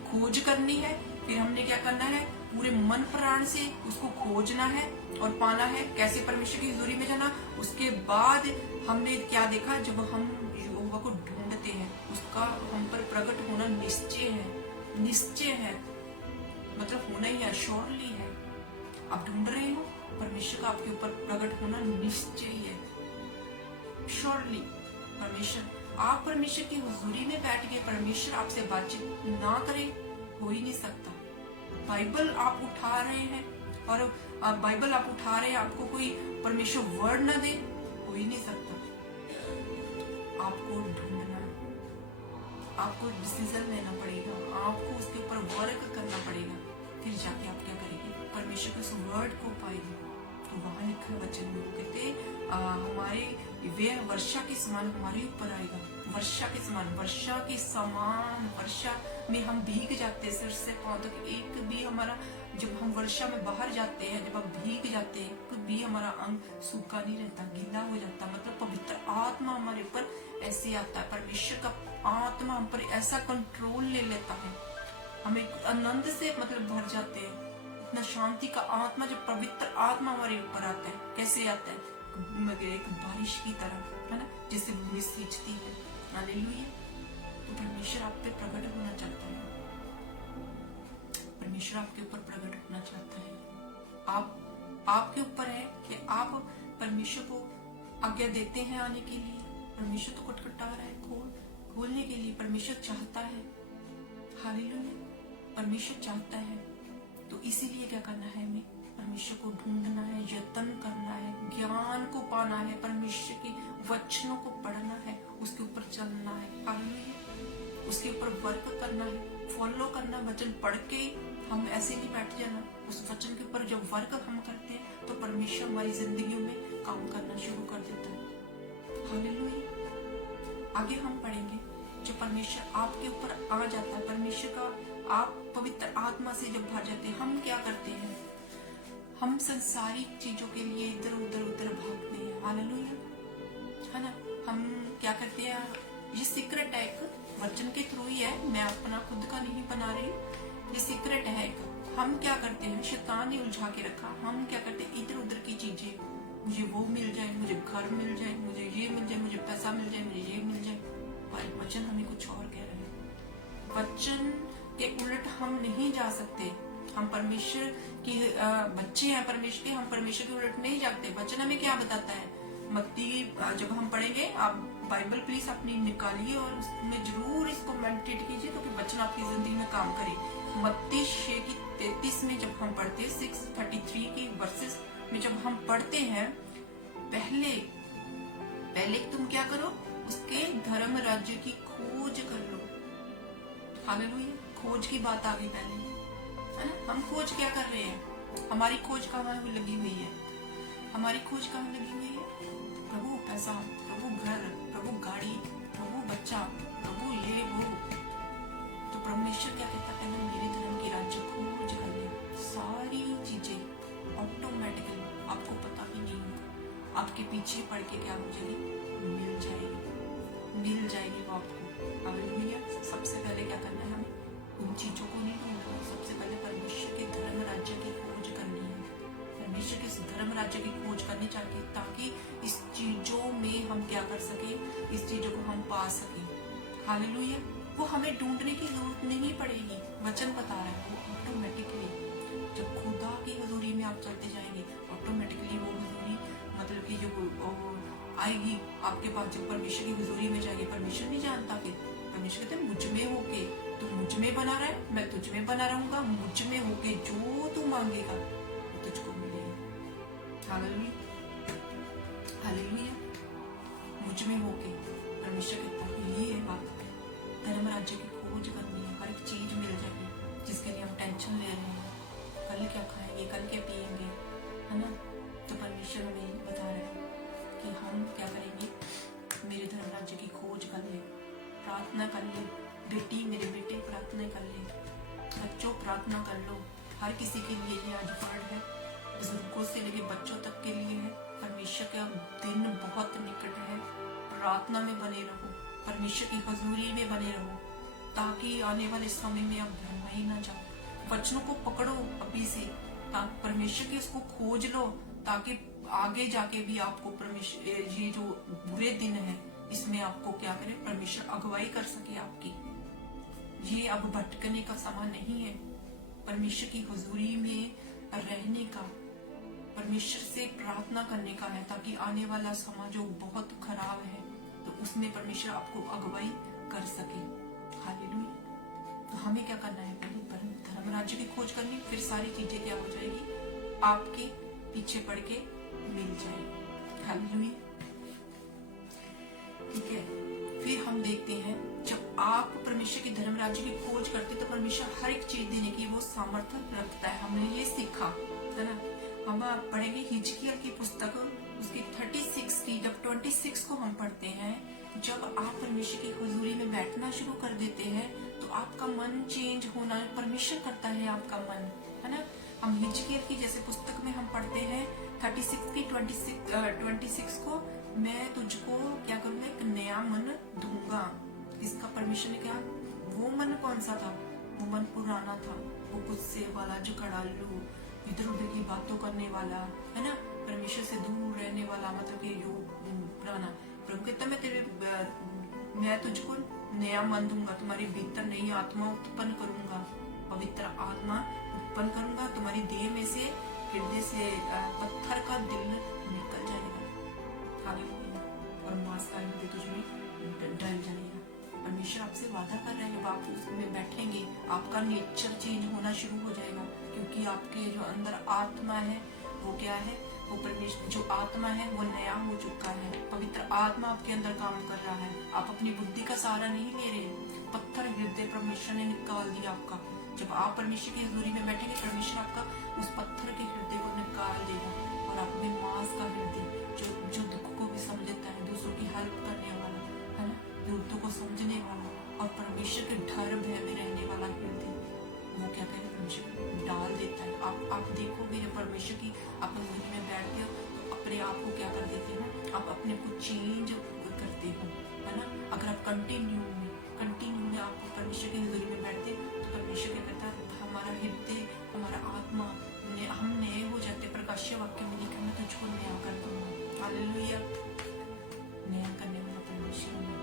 खोज करनी है। फिर हमने क्या करना है, पूरे मन प्राण से उसको खोजना है और पाना है। कैसे परमेश्वर की हुजूरी में जाना। उसके बाद हमने क्या देखा, जब हम यहोवा को ढूंढते हैं उसका हम पर प्रकट होना निश्चय है, मतलब होना ही है, श्योरली है। आप ढूंढ रहे हो, परमेश्वर का आपके ऊपर प्रकट होना निश्चय है, श्योरली। आप परमेश्वर की हुजूरी में बैठ के परमेश्वर आपसे बातचीत ना करे, हो ही नहीं सकता। बाइबल आप उठा रहे हैं और आपको कोई परमेश्वर वर्ड ना दे, हो ही नहीं सकता। आपको ढूंढना, आपको डिसीजन लेना पड़ेगा, आपको उसके ऊपर वर्क करना पड़ेगा। फिर जाके आप क्या करेंगे, परमेश्वर के उस वर्ड को पाएंगे। तो वहां लिखा है वचन में, कहते हमारे वे वर्षा के समान हमारे ऊपर आएगा। वर्षा के समान वर्षा में हम भीग जाते हैं सिर से पांव तक। एक भी हमारा, जब हम वर्षा में बाहर जाते हैं, जब हम भीग जाते हैं, तो भी हमारा अंग सूखा नहीं रहता, गीला हो जाता। मतलब पवित्र आत्मा हमारे ऊपर ऐसे आता है, परमेश्वर का आत्मा हम पर ऐसा कंट्रोल ले लेता है, हमें आनंद से मतलब भर जाते हैं। इतना शांति का आत्मा, जब पवित्र आत्मा हमारे ऊपर आता है, कैसे आता है, एक बारिश की तरह, है ना, जिससे भूमि सींचती है। हालेलुया। तो परमेश्वर आप पे प्रकट होना चाहता है, परमेश्वर आपके ऊपर प्रकट होना चाहता है। आपके ऊपर है कि आप परमेश्वर को आज्ञा देते हैं आने के लिए। परमेश्वर तो खटखटा रहा है खोलने के लिए, परमेश्वर चाहता है। हालेलुया, परमेश्वर चाहता है। तो इसीलिए क्या करना है, हमें परमेश्वर को ढूंढना है, यत्न करना है, ज्ञान को पाना है, परमेश्वर के वचनों को पढ़ना है, उसके ऊपर चलना है। हालेलुया, उसके ऊपर वर्क करना है, फॉलो करना। वचन पढ़ के हम ऐसे नहीं बैठ जाना, उस वचन के ऊपर जब वर्क हम करते हैं तो परमेश्वर हमारी जिंदगी में काम करना शुरू कर देता है। हालेलुया। आगे हम पढ़ेंगे, जो परमेश्वर आपके ऊपर आ जाता है, परमेश्वर का आप पवित्र आत्मा से जब भर जाते हैं, हम क्या करते हैं, हम संसारिक चीजों के लिए इधर उधर भागते हैं। हालेलुया, है ना। हम क्या करते हैं, ये सीक्रेट है, एक वचन के थ्रू ही है, मैं अपना खुद का नहीं बना रही, ये सीक्रेट है एक। हम क्या करते हैं, शैतान ने उलझा के रखा, हम क्या करते हैं, इधर उधर की चीजें, मुझे वो मिल जाए, मुझे घर मिल जाए, मुझे ये मिल जाए, मुझे पैसा मिल जाए, मुझे ये मिल जाए। पर वचन हमें कुछ और कह रहे हैं। वचन के उलट हम नहीं जा सकते। हम परमेश्वर के बच्चे हैं, परमेश्वर के, हम परमेश्वर के उलट नहीं जाते। वचन हमें क्या बताता है, मत्ती जब हम पढ़ेंगे, आप बाइबल प्लीज अपनी निकालिए और उसमें जरूर इसको मेडिटेट कीजिए, तो कि वचन आपकी जिंदगी में काम करे। मत्ती 6 की 33 में जब हम पढ़ते हैं, 6:33 की वर्सेस में जब हम पढ़ते हैं, पहले पहले तुम क्या करो, उसके धर्म राज्य की खोज कर लो। हालेलुया, खोज की बात आ गई पहले, है ना। हम खोज क्या कर रहे हैं, हमारी खोज कहाँ लगी हुई है, हमारी खोज कहाँ लगी हुई है, प्रभु पैसा, प्रभु घर, प्रभु गाड़ी, प्रभु बच्चा, प्रभु ये वो। तो परमेश्वर क्या कहता है, मेरे धर्म की राज्य खोज कर ले, सारी चीजें ऑटोमेटिकली आपको पता ही नहीं होगा, आपके पीछे पड़ के क्या हो जाएगी, मिल जाएगी वो आपको। हालेलुया। सबसे पहले क्या करना है, हमें उन चीजों को नहीं ढूंढना, सबसे पहले परमेश्वर के धर्म राज्य की खोज करनी है, परमेश्वर के धर्म राज्य की खोज करनी चाहिए, ताकि इस चीजों में हम क्या कर सके, इस चीजों को हम पा सके। हालेलुया। वो हमें ढूंढने की जरूरत नहीं पड़ेगी, वचन बता रहा है, वो ऑटोमेटिकली जब खुदा की हजूरी में आप चलते जाएंगे, ऑटोमेटिकली वो हजूरी मतलब कि जो आएगी आपके पास, जब परमेश्वर की हजूरी में जाएगी, परमेश्वर नहीं जानता, फिर परमेश्वर कहते हैं मुझ में होके, तू मुझ में बना रहा है, मैं तुझ में बना रहूंगा, मुझ में होके जो तू मांगेगा वो तुझको मिलेगा। Hallelujah, hallelujah. मुझ में होके परमेश्वर कहता है, ये है बात, धर्म राज्य की खोज करनी है, हर एक चीज मिल जाएगी जिसके लिए हम टेंशन ले रहे हैं, कल क्या खाएंगे, कल क्या पिएंगे, है ना। तो परमेश्वर हमें बता रहे हैं कि हम क्या करेंगे, मेरे धर्म राज्य की खोज कर ले, प्रार्थना कर ले, बेटी मेरे बेटे प्रार्थना कर ले, बच्चों प्रार्थना कर लो। हर किसी के लिए ये आज वर्ड है, बुजुर्गों से लेके बच्चों तक के लिए है। परमेश्वर का दिन बहुत निकट है, प्रार्थना में बने रहो, परमेश्वर की हजूरी में बने रहो, ताकि आने वाले समय में आप भरमा ही ना जाओ। वचनों को पकड़ो अभी से, परमेश्वर की उसको खोज लो, ताकि आगे जाके भी आपको परमेश्वर, ये जो बुरे दिन है इसमें आपको क्या करे, परमेश्वर अगुवाई कर सके आपकी। ये अब भटकने का समय नहीं है, परमेश्वर की हुजूरी में रहने का, परमेश्वर से प्रार्थना करने का है, ताकि आने वाला समय जो बहुत खराब है तो उसमें परमेश्वर आपको अगुवाई कर सके। हालेलुया। तो हमें क्या करना है, पहले धर्म राज्य की खोज करनी, फिर सारी चीजें क्या हो जाएगी, आपके पीछे पड़ के मिल जाएगी। हालेलुया। ठीक है, फिर हम देखते हैं जब आप परमेश्वर की धर्म राज्य की खोज करते तो परमेश्वर हर एक चीज देने की वो सामर्थ्य रखता है। हमने ये सीखा है ना। हम पढ़ेंगे हिजकियेल की पुस्तक, उसकी 36 की जब 26 को हम पढ़ते हैं, जब आप परमेश्वर की हुजूरी में बैठना शुरू कर देते हैं तो आपका मन चेंज होना परमेश्वर करता है, आपका मन, है ना। हम हिजकियेल की जैसे पुस्तक में हम पढ़ते हैं 36 की 26 को, मैं तुझको क्या करूंगा, एक नया मन दूंगा। इसका परमेश्वर ने क्या, वो मन कौन सा था, वो मन पुराना था, वो गुस्से वाला, जो खड़ालू, इधर उधर की बातों करने वाला, है ना, परमेश्वर से दूर रहने वाला, मतलब कि जो पुराना। प्रभु कहता मैं तुझको नया मन दूंगा, तुम्हारे भीतर नई आत्मा उत्पन्न करूंगा, पवित्र आत्मा उत्पन्न करूंगा, तुम्हारी देह में से, हृदय से पत्थर का दिल निकल जाएगा। हालेलुया। और मांस का हृदय तुझमें डल जाएगा। परमेश्वर आपसे वादा कर रहे हैं, जब आप उसमें बैठेंगे आपका नेचर चेंज होना शुरू हो जाएगा, क्योंकि आपके जो अंदर आत्मा है वो क्या है, वो परमेश्वर जो आत्मा है वो नया हो चुका है, पवित्र आत्मा आपके अंदर काम कर रहा है। आप अपनी बुद्धि का सहारा नहीं ले रहे, पत्थर हृदय परमेश्वर ने निकाल दिया आपका। जब आप परमेश्वर की हजूरी में बैठेंगे, परमेश्वर आपका उस पत्थर के हृदय को निकाल देगा और आप में मांस का हृदय, जो दुख को भी समझता है, दूसरों की हेल्प करने वाला, है ना, जरूरतों को समझने वाला और परमेश्वर के डर भय में रहने वाला हृदय, वो क्या करें, परमेश्वर डाल देता है। आप देखोगे जब परमेश्वर की आप हजूरी में बैठते हो तो अपने आप को क्या कर देते हो, आप अपने को चेंज करते हो, है ना। अगर आप कंटिन्यू में आप परमेश्वर की हजूरी में बैठते हो तो परमेश्वर क्या कहता है, हमारा हृदय, हमारा आत्मा, हम नए हो जाते। प्रकाशीय वाक्य में लिखा, मैं तुझको नया कर दूंगा। हालेलुया। नया करने वाला परमेश्वर है,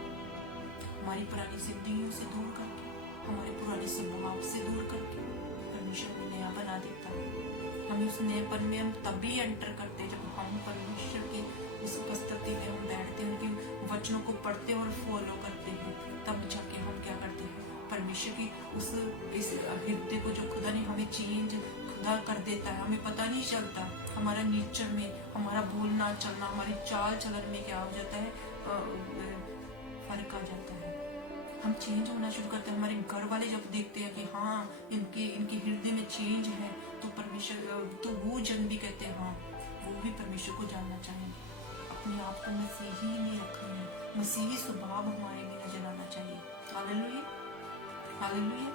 हमारी पुरानी जिंदगियों से दूर करके, हमारे पुराने स्वभाव से दूर करके परमेश्वर में नया बना देता है। हम उस नएपन में हम तभी एंटर करते हैं जब हम परमेश्वर की उस उपस्थिति में हम बैठते हैं, उनके वचनों को पढ़ते हैं और फॉलो करते हैं, तब जाके हम क्या करते हैं, परमेश्वर की उस इस हृदय को जो खुदा ने हमें चेंज चलता, हमारा नेचर में, हमारा बोलना चलना, हमारी चाल चलन में क्या हो जाता है, फर्क आ जाता है। हम चेंज होना शुरू करते हैं। हमारे घर वाले जब देखते हैं कि हाँ इनके इनके हृदय में चेंज है, तो परमेश्वर, तो वो जन भी कहते हैं हाँ वो भी परमेश्वर को जानना चाहेंगे। अपने आप को मसीही में रखना है, मसीही स्वभाव हमारे में नजर आना चाहिए। Hallelujah, hallelujah.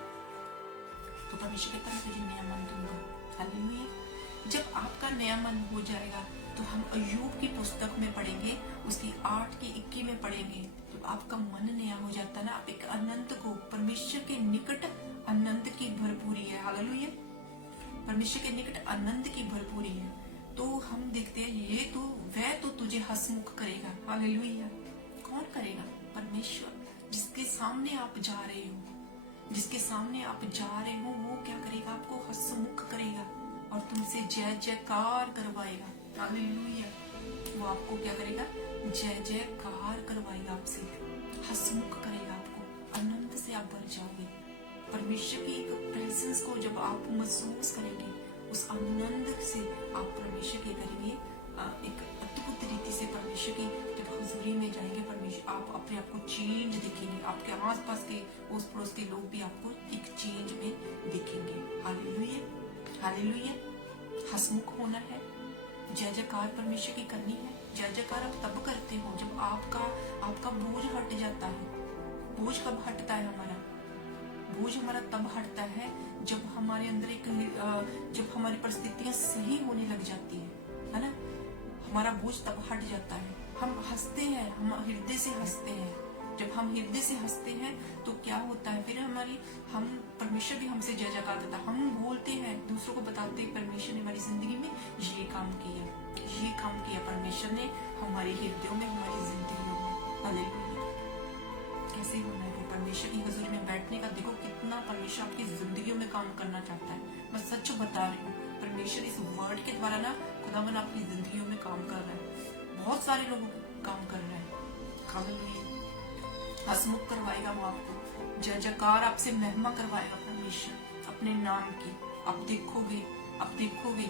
तो परमेश्वर कहता है तुझे नया मन दूंगा। हालेलुया। जब आपका नया मन हो जाएगा तो हम अय्यूब की पुस्तक में पढ़ेंगे, उसकी 8 की 21 में पढ़ेंगे। तो आपका मन नया हो जाता है ना, आप एक अनंत को, परमेश्वर के निकट अनंत की भरपूरी है। हालेलुया। परमेश्वर के निकट आनंद की भरपूरी है। तो हम देखते हैं ये तो वह तो तुझे हंसमुख करेगा। हालेलुया। कौन करेगा? परमेश्वर। जिसके सामने आप जा रहे हो, जिसके सामने आप जा रहे हो, वो क्या करेगा? आपको हंसमुख करेगा और तुमसे जय जयकार करवाएगा। हालेलुया। वो आपको क्या करेगा? जय जयकार करवाएगा, आपसे हंसमुख करेगा, आपको आनंद से आप भर जाओगे। परमेश्वर की एक प्रेजेंस को जब आप महसूस करेंगे, उस आनंद से आप परमेश्वर के करेंगे, एक अद्भुत रीति से परमेश्वर की जब हुजूरी में जाएंगे, परमेश्वर आप अपने आप को चेंज दिखेंगे। आपके आसपास के उस पड़ोस के लोग भी आपको एक चेंज में दिखेंगे। Hallelujah, hallelujah. हंसमुख होना है, जय जयकार परमेश्वर की करनी है। जय जयकार आप तब करते हो जब आपका बोझ हट जाता है। बोझ कब हटता है? बोझ हमारा तब हटता है जब हमारे अंदर जब हमारी परिस्थितियां सही होने लग जाती है ना। हमारा बोझ तब हट जाता है। हम हंसते हैं, हम हृदय से हंसते हैं। जब हम हृदय से हंसते हैं तो क्या होता है? फिर हम परमेश्वर भी हमसे जय जयकार करता है। हम बोलते हैं, दूसरों को बताते हैं परमेश्वर ने हमारी जिंदगी में ये काम किया, ये काम किया परमेश्वर ने हमारे हृदयों में, हमारी जिंदगियों में। हालेलुया। कैसे होना है परमेश्वर की हुजूरी में बैठने का? देखो कितना परमेश्वर आपकी जिंदगियों में काम करना चाहता है। मैं सच बता रही हूँ, परमेश्वर इस वर्ड के द्वारा ना खुदावन आपकी जिंदगियों में काम कर रहा है। बहुत सारे लोगों काम कर रहे हैं। हालेलुया। हंसमुख करवाएगा वो आपको, जय जयकार आपसे महिमा करवाएगा परमेश्वर अपने नाम की। आप देखोगे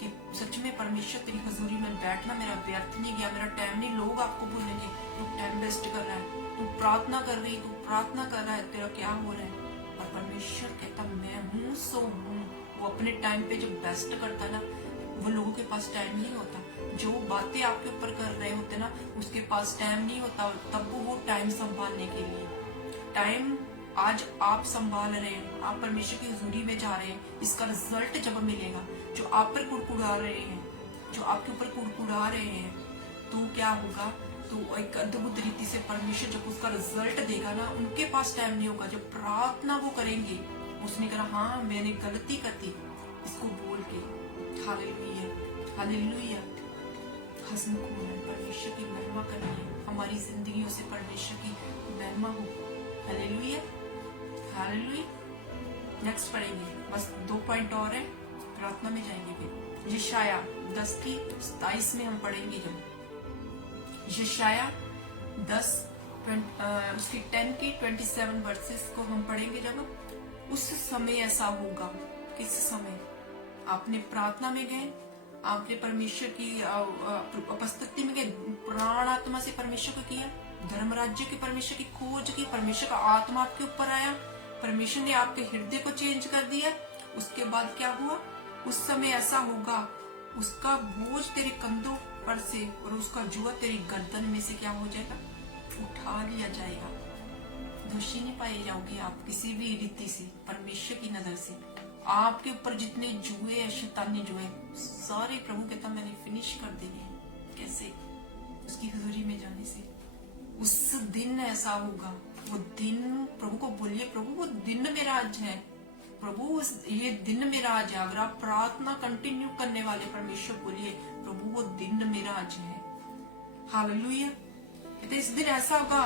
कि सच में परमेश्वर तेरी हजूरी में बैठना मेरा व्यर्थ नहीं गया, मेरा टाइम नहीं। लोग आपको बोलेंगे तू टाइम वेस्ट कर रहा है, तू प्रार्थना कर रही, तू प्रार्थना कर रहा है, तेरा क्या हो रहा है? और परमेश्वर कहता मैं हूँ सो हूँ। वो अपने टाइम पे जब बेस्ट करता ना, वो लोगों के पास टाइम नहीं होता। जो बातें आपके ऊपर कर रहे होते ना, उसके पास टाइम नहीं होता। तब वो टाइम संभालने के लिए, टाइम आज आप संभाल रहे हैं, आप परमेश्वर की हुजूरी में जा रहे हैं, इसका रिजल्ट जब मिलेगा, जो आप पर कुड़कुड़ा रहे हैं, जो आपके ऊपर कुड़कुड़ा रहे हैं, तो क्या होगा? तो एक अद्भुत रीति से परमेश्वर जब उसका रिजल्ट देगा ना, उनके पास टाइम नहीं होगा। जब प्रार्थना वो करेंगे, उसने कहा हाँ मैंने गलती कर दी, इसको बोल के। Hallelujah, hallelujah. हंसमुख होना है, परमेश्वर की महिमा करनी है, हमारी जिंदगियों से परमेश्वर की महिमा हो। Hallelujah, hallelujah. नेक्स्ट पढ़ेंगे, बस 2 पॉइंट और है, प्रार्थना में जाएंगे। फिर यशाया 10 की 27 में हम पढ़ेंगे। जब यशाया 10 उसकी 10 की 27 वर्सेस को हम पढ़ेंगे, जब उस समय ऐसा होगा। किस समय? आपने प्रार्थना में गए, आपने परमेश्वर की उपस्थिति में गए, प्राण आत्मा से परमेश्वर को किया, धर्म राज्य के परमेश्वर की खोज की, परमेश्वर का आत्मा आपके ऊपर आया, परमेश्वर ने आपके हृदय को चेंज कर दिया। उसके बाद क्या हुआ? उस समय ऐसा होगा, उसका बोझ तेरे कंधों पर से और उसका जुआ तेरी गर्दन में से क्या हो जाएगा? उठा लिया जाएगा। दोषी नहीं पाए जाओगे आप किसी भी रीति से, परमेश्वर की नजर से। आपके ऊपर जितने जुए, शैतानी जुए, सारे प्रभु कहता मैंने फिनिश कर दिए। कैसे? उसकी हुजूरी में जाने से। उस दिन ऐसा होगा, वो दिन, प्रभु को बोलिए प्रभु वो दिन मेरा आज है, प्रभु ये दिन मेरा आज है। अगर आप प्रार्थना कंटिन्यू करने वाले, परमेश्वर बोलिए प्रभु वो दिन मेरा आज है। हालेलुया। तो इस दिन ऐसा होगा,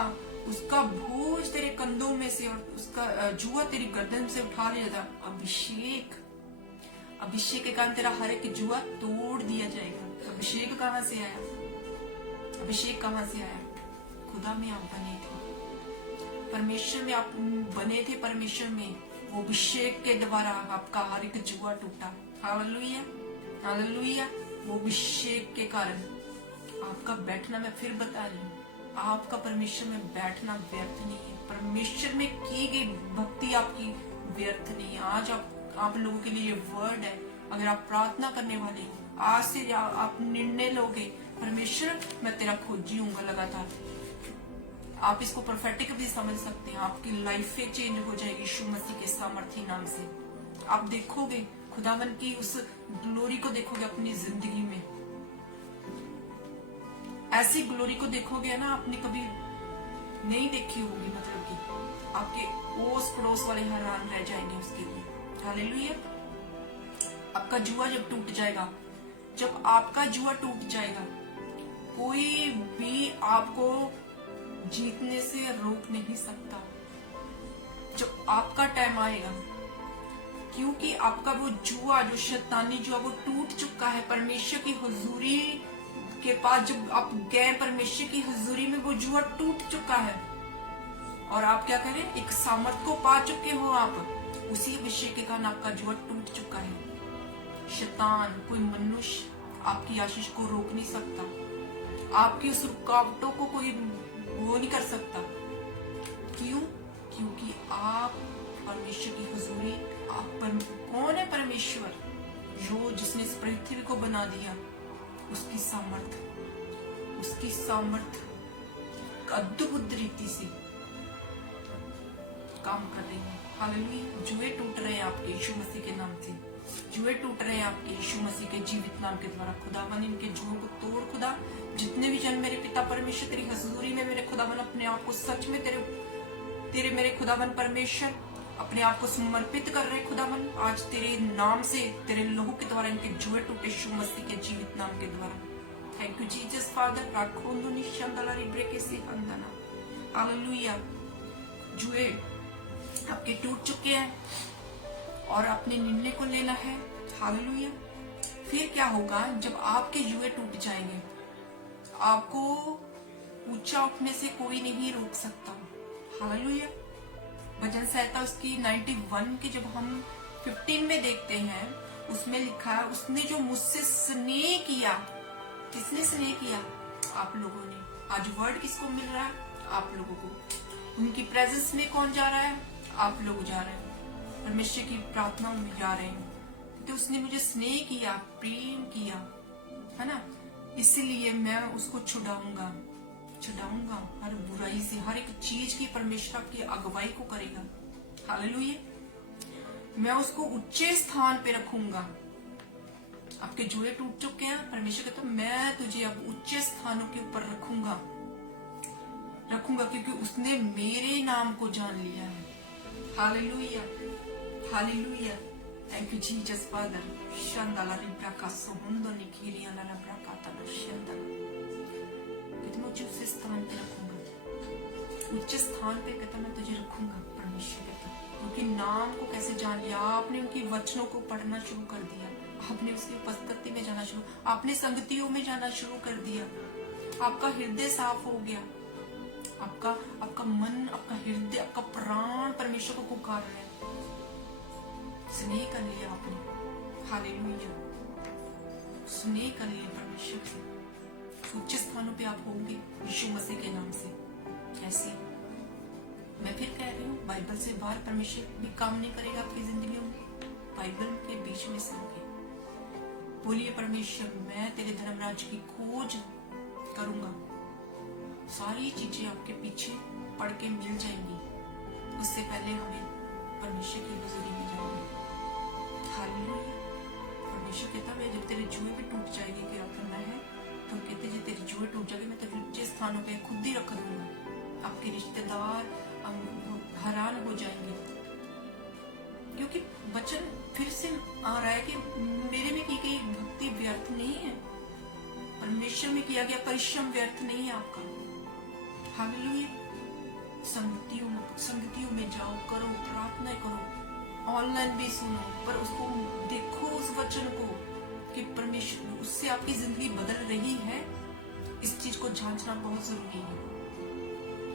उसका बोझ तेरे कंधों में से और उसका जुआ तेरी गर्दन से उठा लिया जाता। अभिषेक के कारण तेरा हर एक जुआ तोड़ दिया जाएगा। अभिषेक कहाँ से आया? अभिषेक कहाँ से आया? खुदा में आप बने थे, परमेश्वर में आप बने थे, परमेश्वर में। वो अभिषेक के द्वारा आपका हर एक जुआ टूटा। Hallelujah, hallelujah. वो अभिषेक के कारण आपका बैठना, मैं फिर बता रही हूँ, आपका परमेश्वर में बैठना व्यर्थ नहीं है। परमेश्वर में की गई भक्ति आपकी व्यर्थ नहीं है। आज आप लोगों के लिए ये वर्ड है। अगर आप प्रार्थना करने वाले हो, आज से आप निर्णय लोगे, परमेश्वर मैं तेरा खोजी हूँगा लगातार। आप इसको प्रोफेटिक भी समझ सकते हैं। आपकी लाइफ चेंज हो जाएगी यीशु मसीह के सामर्थी नाम से। आप देखोगे खुदावन की उस ग्लोरी को देखोगे अपनी जिंदगी में। ऐसी ग्लोरी को देखोगे ना, आपने कभी नहीं देखी होगी। मतलब कि आपके ओस पड़ोस वाले हैरान रह जाएंगे उसके लिए। हालेलुया। आपका जुआ जब टूट जाएगा, जब आपका जुआ टूट जाएगा, कोई भी आपको जीतने से रोक नहीं सकता। जब आपका टाइम आएगा, क्योंकि आपका वो जुआ, जो शैतानी जुआ, वो टूट चुका है। परमेश्वर की हुजूरी के पास जब आप गए, परमेश्वर की हुजूरी में वो जुआ टूट चुका है। और आप क्या करें, एक सामर्थ को पा चुके हो। आप उसी अभिषेक के कारण आपका जुआ टूट चुका है। शैतान, कोई मनुष्य आपकी आशीष को रोक नहीं सकता। आपकी उस रुकावटों को कोई वो नहीं कर सकता। क्यों? क्योंकि आप परमेश्वर की हुजूरी, कौन है परमेश्वर? जो जिसने इस पृथ्वी को बना दिया, उसकी सामर्थ अद्भुत रीति से काम कर रही है। हालेलुया। जुए टूट रहे हैं आपके यीशु मसीह के नाम से। जुए टूट रहे हैं आपके यीशु मसीह के जीवित नाम के द्वारा। खुदावन इनके जुओं को तोड़ खुदा। जितने भी जन मेरे पिता परमेश्वर तेरी हजूरी में मेरे खुदावन अपने आप को सच में तेरे मेरे खुदावन परमेश्वर अपने आप को समर्पित कर रहे खुदावन। आज तेरे नाम से, तेरे लोगों के द्वारा इनके जुए टूटे यीशु मसीह के जीवित नाम के द्वारा। Thank you Jesus father. राखोंदो निशंदला रिब्रेके से अंदना। हालेलुया। जुए आपके टूट चुके हैं और अपने निर्णय को लेना है। हालेलुया। फिर क्या होगा जब आपके जुए टूट जाएंगे? आपको ऊंचा उठने से कोई नहीं रोक सकता। हालेलुया। भजन संहिता उसकी 91 की जब हम 15 में देखते हैं, उसमें लिखा है, उसने जो मुझसे स्नेह किया। किसने स्नेह किया? आप लोगों ने। आज वर्ड किसको मिल रहा है? आप लोगों को। उनकी प्रेजेंस में कौन जा रहा है? आप लोग जा रहे हैं। परमेश्वर की प्रार्थनाओं में जा रहे हैं। तो उसने मुझे स्नेह किया, प्रेम किया, है ना। इसीलिए मैं उसको छुड़ाऊंगा हर बुराई से, हर एक चीज की परमेश्वर आपकी अगुवाई को करेगा। हालेलुया। मैं उसको ऊंचे स्थान पे रखूंगा। आपके जुए टूट चुके हैं, परमेश्वर कहता मैं तुझे अब ऊंचे स्थानों के ऊपर रखूंगा, क्योंकि उसने मेरे नाम को जान लिया है। Hallelujah. Hallelujah. Thank you Jesus father. शंदला रिब्राका सोहंदो निखिरिया ला ब्राकाता ना शंदला। कितना ऊंचे स्थान पे रखूंगा, उच्च स्थान पे कहता मैं तुझे रखूंगा। परमेश्वर कहता, क्योंकि नाम को कैसे जान लिया आपने? उनकी वचनों को पढ़ना शुरू कर दिया, आपने उसकी उपस्थिति में जाना शुरू, आपने संगतियों में जाना शुरू कर दिया। आपका हृदय साफ हो गया। आपका मन, आपका हृदय, आपका प्राण परमेश्वर को पुकार रहे हैं। स्नेह कर लिया आपने। हालेलुया। स्नेह कर लिया परमेश्वर से। उच्च स्थानों पे आप होंगे यीशु मसीह के नाम से। कैसे? मैं फिर कह रही हूँ, बाइबल से बाहर परमेश्वर भी काम नहीं करेगा आपकी जिंदगी में। बाइबल के बीच में से होंगे। बोलिए परमेश्वर, मैं तेरे धर्मराज की खोज करूंगा। सारी चीजें आपके पीछे पढ़ के मिल जाएंगी। उससे पहले हमें परमेश्वर की हुजूरी में जाना है। हालेलुया। परमेश्वर कहता है जब तेरे जुए भी टूट जाएगी, क्या करना है? तो कहते जब तेरे जुए टूट जाएंगे, मैं तेरे ऊंचे स्थानों पे खुद ही रख दूंगा। आपके रिश्तेदार हैरान हो जाएंगे, क्योंकि वचन फिर से आ रहा है कि मेरे में की गई भक्ति व्यर्थ नहीं है। परमेश्वर में किया गया परिश्रम व्यर्थ नहीं है आपका। हालेलुया। संगतियों में जाओ, करो, प्रार्थना करो, ऑनलाइन भी सुनो, पर उसको देखो, उस वचन को कि परमेश्वर उससे आपकी जिंदगी बदल रही है। इस चीज को जांचना बहुत जरूरी है।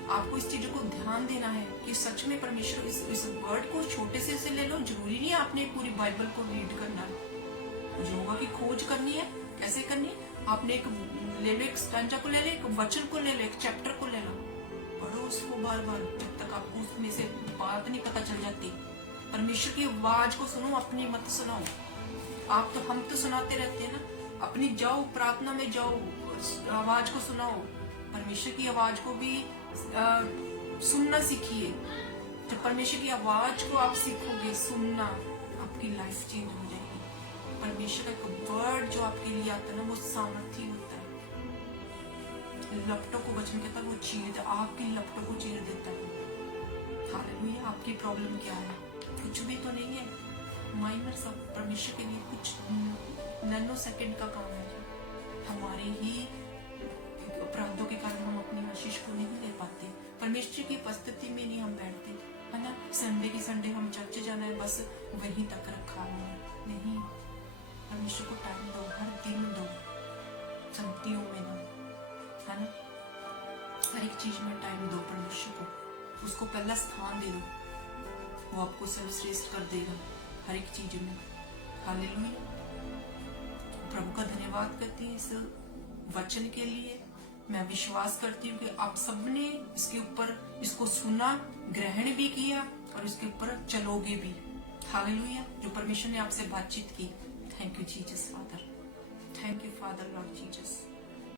आपको इस चीजों को ध्यान देना है कि सच में परमेश्वर इस वर्ड को छोटे से ले लो। जरूरी नहीं आपने पूरी बाइबल को रीड करना है। योगा की खोज करनी है, कैसे करनी है? आपने एक ले लो, एक स्टैंजा को ले लो, एक वचन को ले लो, एक चैप्टर को ले लो, पढ़ो उसको बार बार जब तक आपको उसमें से बात नहीं पता चल जाती। परमेश्वर की आवाज को सुनो, अपनी मत सुनाओ। आप तो, हम तो सुनाते रहते हैं ना, अपनी जाओ प्रार्थना में जाओ, आवाज को सुनाओ। परमेश्वर की आवाज को भी सुनना सीखिए। जब परमेश्वर की आवाज को आप सीखोगे सुनना, आपकी लाइफ चेंज हो जाएगी। परमेश्वर का एक वर्ड जो आपके लिए आता है ना, वो सामर्थ्य होता है। लपटों को वचन कहता है वो चीर देता, आपकी लपटों को चीर देता है। हालेलुया। आपकी प्रॉब्लम क्या है? कुछ भी तो नहीं है, माइनर सब। परमेश्वर के लिए कुछ नैनो सेकंड का काम है। हमारे ही अपराधों के कारण हम अपनी आशीष को नहीं ले पाते, परमेश्वर की उपस्थिति में नहीं हम बैठते, है ना। संडे की संडे हम चर्च जाना है, बस वहीं तक रखा हुआ है। नहीं, परमेश्वर को टाइम दो, हर दिन दो, संगतियों में दो, है ना। हर एक चीज में टाइम दो परमेश्वर को, उसको पहला स्थान दे दो, वो आपको सर्वश्रेष्ठ कर देगा हर एक चीज में। हालेलुया। प्रभु का धन्यवाद करती हूँ इस वचन के लिए। मैं विश्वास करती हूँ कि आप सबने इसके ऊपर इसको सुना, ग्रहण भी किया और इसके ऊपर चलोगे भी। हालेलुया। जो परमेश्वर ने आपसे बातचीत की। Thank you Jesus father, thank you father Lord Jesus.